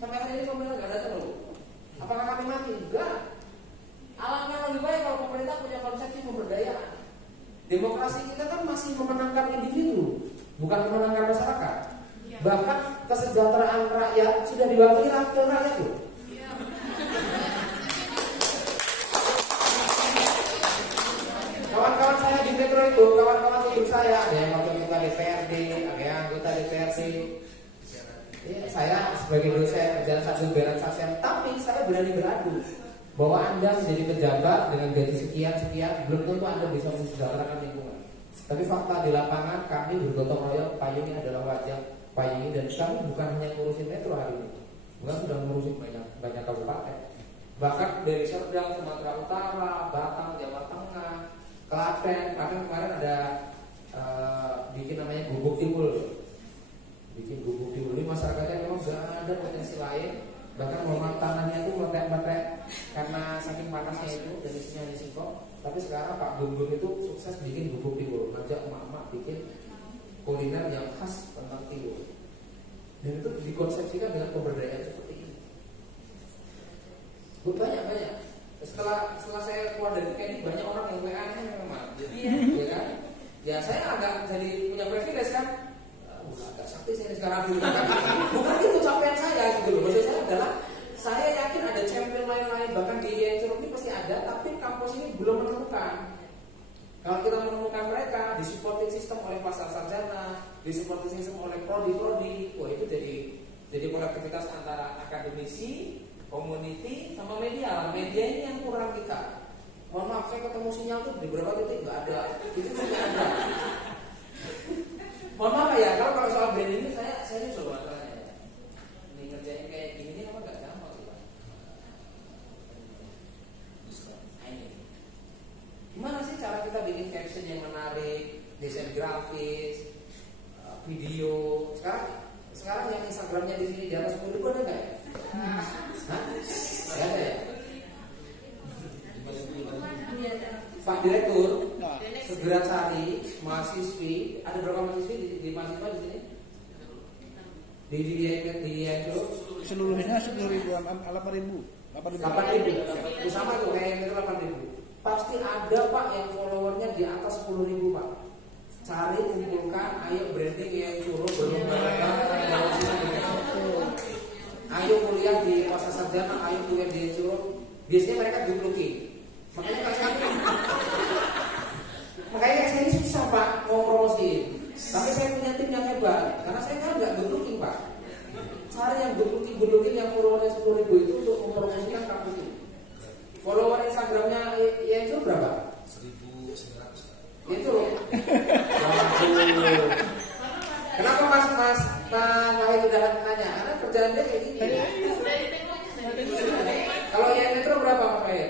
Sampai hari ini pemerintah nggak datang loh. Apakah kami mati? Enggak. Alangkah lebih baik kalau pemerintah punya konsepsi pemberdayaan. Demokrasi kita kan masih memenangkan individu, bukan memenangkan masyarakat. Bahkan kesejahteraan rakyat sudah diwakili wakil rakyat loh. Kawan-kawan saya di Metro itu, kawan-kawan hidup saya, ada yang wakil anggota DPRD, ada yang anggota DPRD. Ya, saya sebagai dosen jalan satu beran sasem, tapi saya berani beradu bahwa Anda menjadi pejabat dengan gaji sekian belum tentu Anda bisa mensejahterakan lingkungan. Tapi fakta di lapangan kami bergotong royong, payungnya adalah wajah payung, dan kami bukan hanya ngurusin Metro hari ini, bukan sudah ngurusin banyak kabupaten, bahkan dari Serdang, Sumatera Utara, Batam, Jawa Tengah, Klaten kemarin ada bikin namanya gubuk timbul. Bikin gubuk timbul ini masyarakatnya memang gak ada potensi lain, bahkan memang tanahnya itu meletek-meletek karena saking panasnya itu, dan isinya hanya singkong. Tapi sekarang Pak Bun itu sukses bikin gubuk timbul, ngajak emak-emak bikin kuliner yang khas tentang timbul, dan itu dikonsepsikan dengan pemberdayaan seperti ini. Banyak. Setelah saya keluar dari PKN, banyak orang yang WA-nya memang, ya kan? Ya saya agak jadi punya privilege kan? Agak sakti saya sekarang dulu. Bukan itu capaian saya gitu loh. Maksud saya adalah saya yakin ada champion lain-lain, bahkan di Curug ini pasti ada, tapi kampus ini belum menemukan. Kalau kita menemukan mereka, disupporting sistem oleh pasar sarjana, disupporting sistem oleh prodi-prodi, wah itu jadi kolektivitas antara akademisi, community, sama media. Media ini yang kurang kita. Mohon maaf, saya ketemu sinyal tuh di beberapa titik nggak ada, itu nggak ada. Mohon maaf ya, kalau soal brand ini saya coba masalahnya. Ini ngerjain kayak gini ini apa nggak gampang sih Pak? Gimana sih cara kita bikin caption yang menarik, desain grafis, video? Sekarang yang Instagramnya di sini di atas 10.000 ada nggak ya? Hah? Nggak ada ya? Pak Direktur, segera cari mahasiswi. Ada berapa mahasiswi di mahasiswa di sini? Di Curug? Seluruhnya 10.000, 8.000. Sama tuh kayak itu 8.000. Pasti ada Pak yang followernya di atas 10.000 Pak. Cari, kumpulkan, ayo branding yang Curug ayo kuliah di pasar sarjana, ayo kuliah di Curug. Biasanya mereka dupluki. Makanya saya ini susah Pak mau promosi. Tapi saya punya tim yang hebat, karena saya kan nggak dupluki Pak. Cari yang dupluki yang followernya 10.000 itu untuk mempromosikan kampus ini. Follower Instagramnya ya itu berapa? 1.900. Itu loh. Kenapa Mas Wahid udah nanya? Karena kerjaan dia kayak gini. Kalau yang Metro berapa Mas Wahid?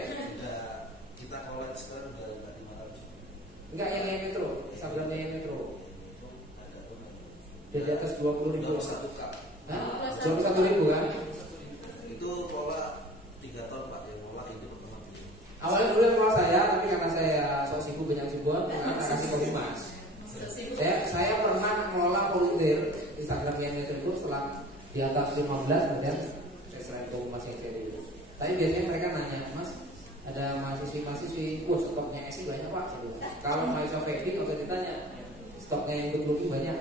Kita collab sekarang udah 500. Enggak yang Metro, Instagramnya yang Metro. Di atas 20.000. 21K. Hah? 21.000 kan? Itu pola setelah di atas 15 kemudian saya selain ke masih jadi. Tapi biasanya mereka nanya, Mas, ada mahasiswi, wah stoknya SI banyak Pak. Kalau mahasiswa vaping kalau ditanya, stoknya yang good looking banyak.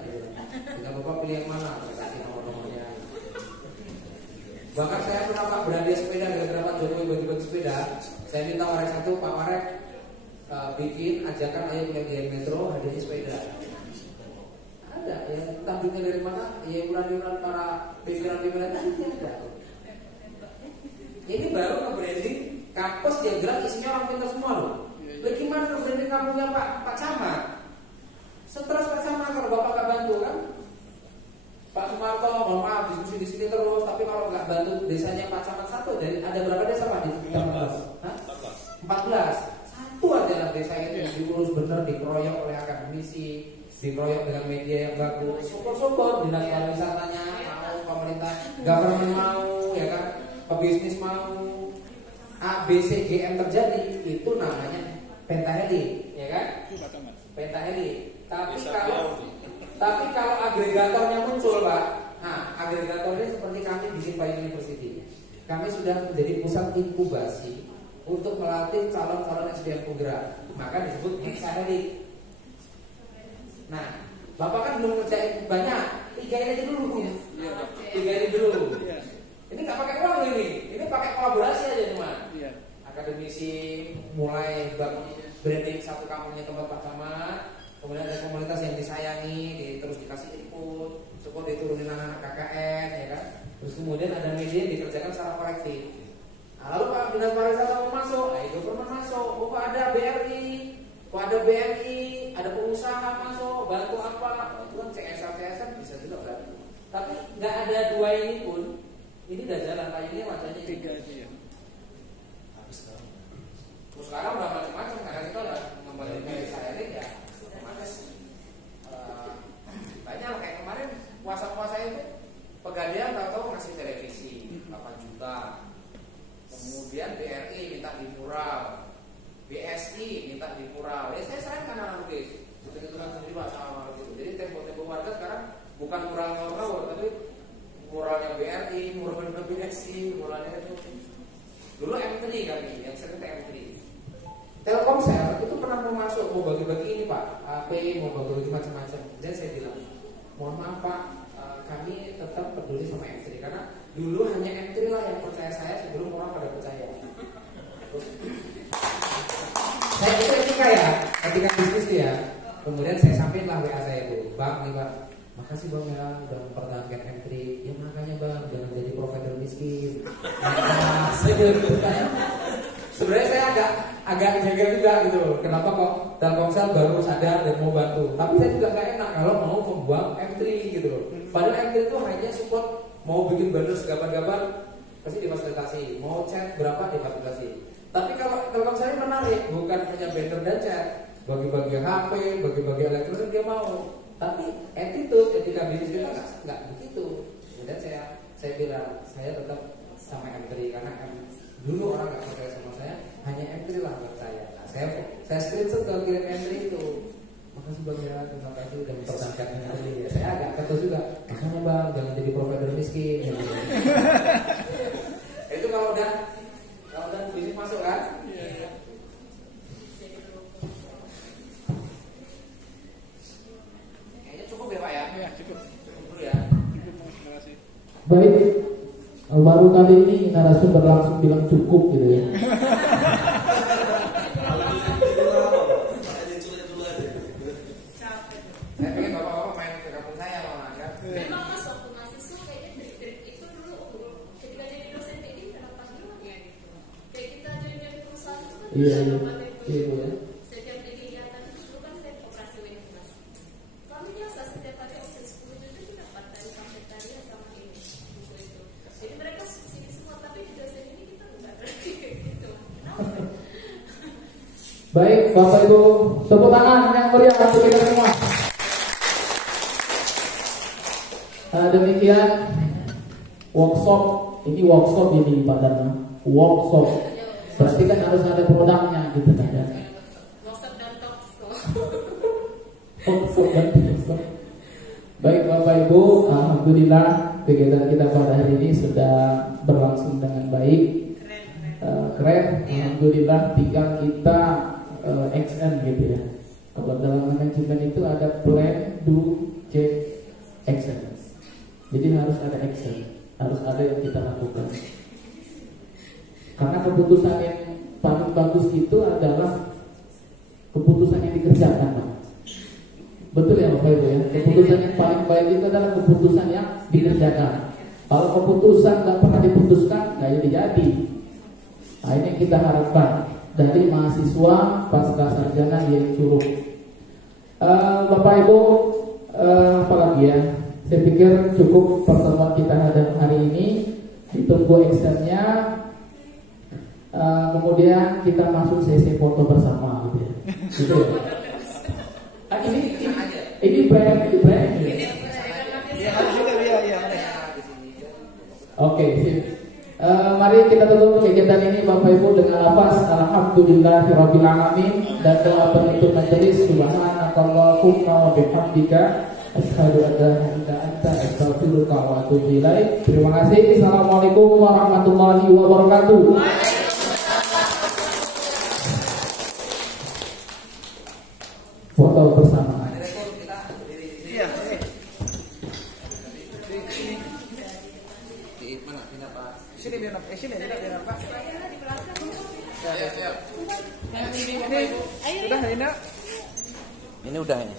Jika Bapak pilih yang mana, saya kasih nomor-nomornya. Bahkan saya pernah Pak berhadiah sepeda gara-gara Pak Jokowi bagi-bagi sepeda. Saya minta Warek satu, Pak Warek bikin ajakan ayo punya di Metro hadiahnya sepeda. Ada yang entah duitnya dari mana, ya iuran-iuran para pimpinan-pimpinan itu ada. Ini baru nge-branding kampus yang gerak isinya orang pintar semua loh. Bagaimana nge-branding kampusnya Pak Camat? Stres Pak Camat kalau Bapak gak bantu kan? Pak Sumarto, mohon maaf diskusi di sini terus, tapi kalau nggak bantu desanya Pak Camat satu, dari ada berapa desa Pak? 14. 14. Satu aja desa itu diurus benar, dikeroyok oleh akademisi, dikeroyok dengan media yang bagus. Syukur-syukur dinas pariwisatanya mau, pemerintah, government mau, ya kan, pebisnis mau. A, B, C, G, M terjadi, itu namanya pentaheli, ya kan? Pentaheli. Tapi kalau agregatornya muncul Pak, nah agregatornya seperti kami di Simpai University. Kami sudah menjadi pusat inkubasi untuk melatih calon-calon SDM penggerak, maka disebut hexahelic. Nah, Bapak kan belum ngerjain banyak, 3 ini aja dulu. 3 ini dulu. Ini nggak pakai uang ini pakai kolaborasi aja cuma. Akademisi mulai branding satu kampungnya tempat Pak Camat. Kemudian ada komunitas yang disayangi, terus dikasih input, support diturunin anak-anak KKN, ya kan. Terus kemudian ada media yang dikerjakan secara kolektif. Nah, lalu Pak Dinas Pariwisata mau masuk, government masuk, kok ada BRI, kok ada BNI, ada pengusaha masuk, bantu apa? Itu kan CSR bisa juga kan. Tapi nggak ada 2 ini pun, ini udah jalan ini wajahnya 3 aja ya. Habis sekarang. Terus sekarang udah macam-macam karena kita udah kembali ke saya ya. Banyak kayak kemarin puasa-puasa itu Pegadaian tahu ngasih televisi 8 juta. Kemudian BRI minta di mural, BSI minta di mural. Ya saya sayang kan anak lukis, itu kan sendiri Pak sama gitu. Jadi tempo-tempo warga sekarang bukan mural ngawur tapi muralnya BRI, muralnya BSI, muralnya itu. Dulu M3 kami, yang sering M3. Telkomsel itu pernah mau masuk, mau bagi-bagi ini Pak, HP, mau bagi-bagi macam-macam. Dan saya bilang, mohon maaf Pak, kami tetap peduli sama M3 karena dulu hanya M3 lah yang percaya saya sebelum orang pada percaya. Saya itu etika ya, etika bisnis ya. Kemudian saya sampaikan lah WA saya itu, Bang, nih Pak, makasih Bang ya udah mempertahankan M3. Ya makanya Bang, jangan jadi provider miskin. Saya bilang sebenarnya saya agak jaga juga gitu. Kenapa kok Telkomsel baru sadar dan mau bantu? Tapi saya juga nggak enak kalau mau membuang M3 gitu. Padahal M3 itu hanya support mau bikin banner segabar-gabar pasti difasilitasi, mau chat berapa difasilitasi. Tapi kalau Telkomsel menarik, bukan hanya banner dan chat, bagi-bagi HP, bagi-bagi elektronik dia mau. Tapi attitude ketika bisnis kita nggak begitu. Kemudian saya bilang saya tetap sama M3 karena dulu orang nggak percaya sama saya, hanya M3 lah percaya. Nah, saya screenshot kalau kirim M3 itu. Makasih Bang ya, terima kasih udah mempertahankan M3 ya. Saya agak ketus juga. Makanya Bang, jangan jadi provider miskin. Ya. Itu kalau udah bisnis masuk kan? Iya. Kayaknya cukup ya Pak ya? Iya cukup. Cukup dulu ya. Cukup, terima kasih. Baik. Baru kali ini narasumber langsung bilang cukup gitu ya. Saya pengen bapak-bapak main ke kampung saya malah kan. Memang Mas waktu mahasiswa kayaknya trik-trik itu dulu ketika jadi dosen kayak gini kenapa hilang ya gitu. Kayak kita jadi perusahaan itu kan Iya, bisa iya. dapat itu. Iya, ya. Setiap kegiatan itu dulu kan saya operasi webinar. Kami biasa setiap hari omset 10 juta itu dapat dari kafetaria sama ini buku itu. Jadi mereka sini semua tapi di dosen ini kita enggak berarti kayak gitu. Kenapa? Baik, Bapak Ibu, tepuk tangan yang meriah untuk kita semua. Demikian workshop ini Pak Dana. Workshop berarti kan harus ada produknya gitu kan ya. Workshop dan talk. Workshop dan talk. Baik Bapak Ibu, alhamdulillah kegiatan kita pada hari ini sudah berlangsung dengan baik. Keren, alhamdulillah. Tinggal kita action gitu ya. Kalau dalam manajemen itu ada plan, do, check, action. Jadi harus ada action, harus ada yang kita lakukan. Karena keputusan yang paling bagus itu adalah keputusan yang dikerjakan, Pak. Betul ya Bapak Ibu ya. Keputusan yang paling baik itu adalah keputusan yang dikerjakan. Kalau keputusan nggak pernah diputuskan, nggak jadi. Nah, ini yang kita harapkan dari mahasiswa pasca sarjana yang curug. Bapak Ibu, apalagi ya? Saya pikir cukup pertemuan kita hari ini. Ditunggu actionnya. Kemudian kita masuk sesi foto bersama gitu ya. Gitu ya. Ini brand. Oke, sip. Mari kita tutup kegiatan ini Bapak Ibu dengan lafaz alhamdulillahirabbil alamin dan doa penutup majelis subhanakallahumma wa bihamdika asyhadu an la ilaha illa anta astaghfiruka wa atubu ilaik. Terima kasih. Assalamualaikum warahmatullahi wabarakatuh. Foto bersama. Sini Pak. Ini udah ini.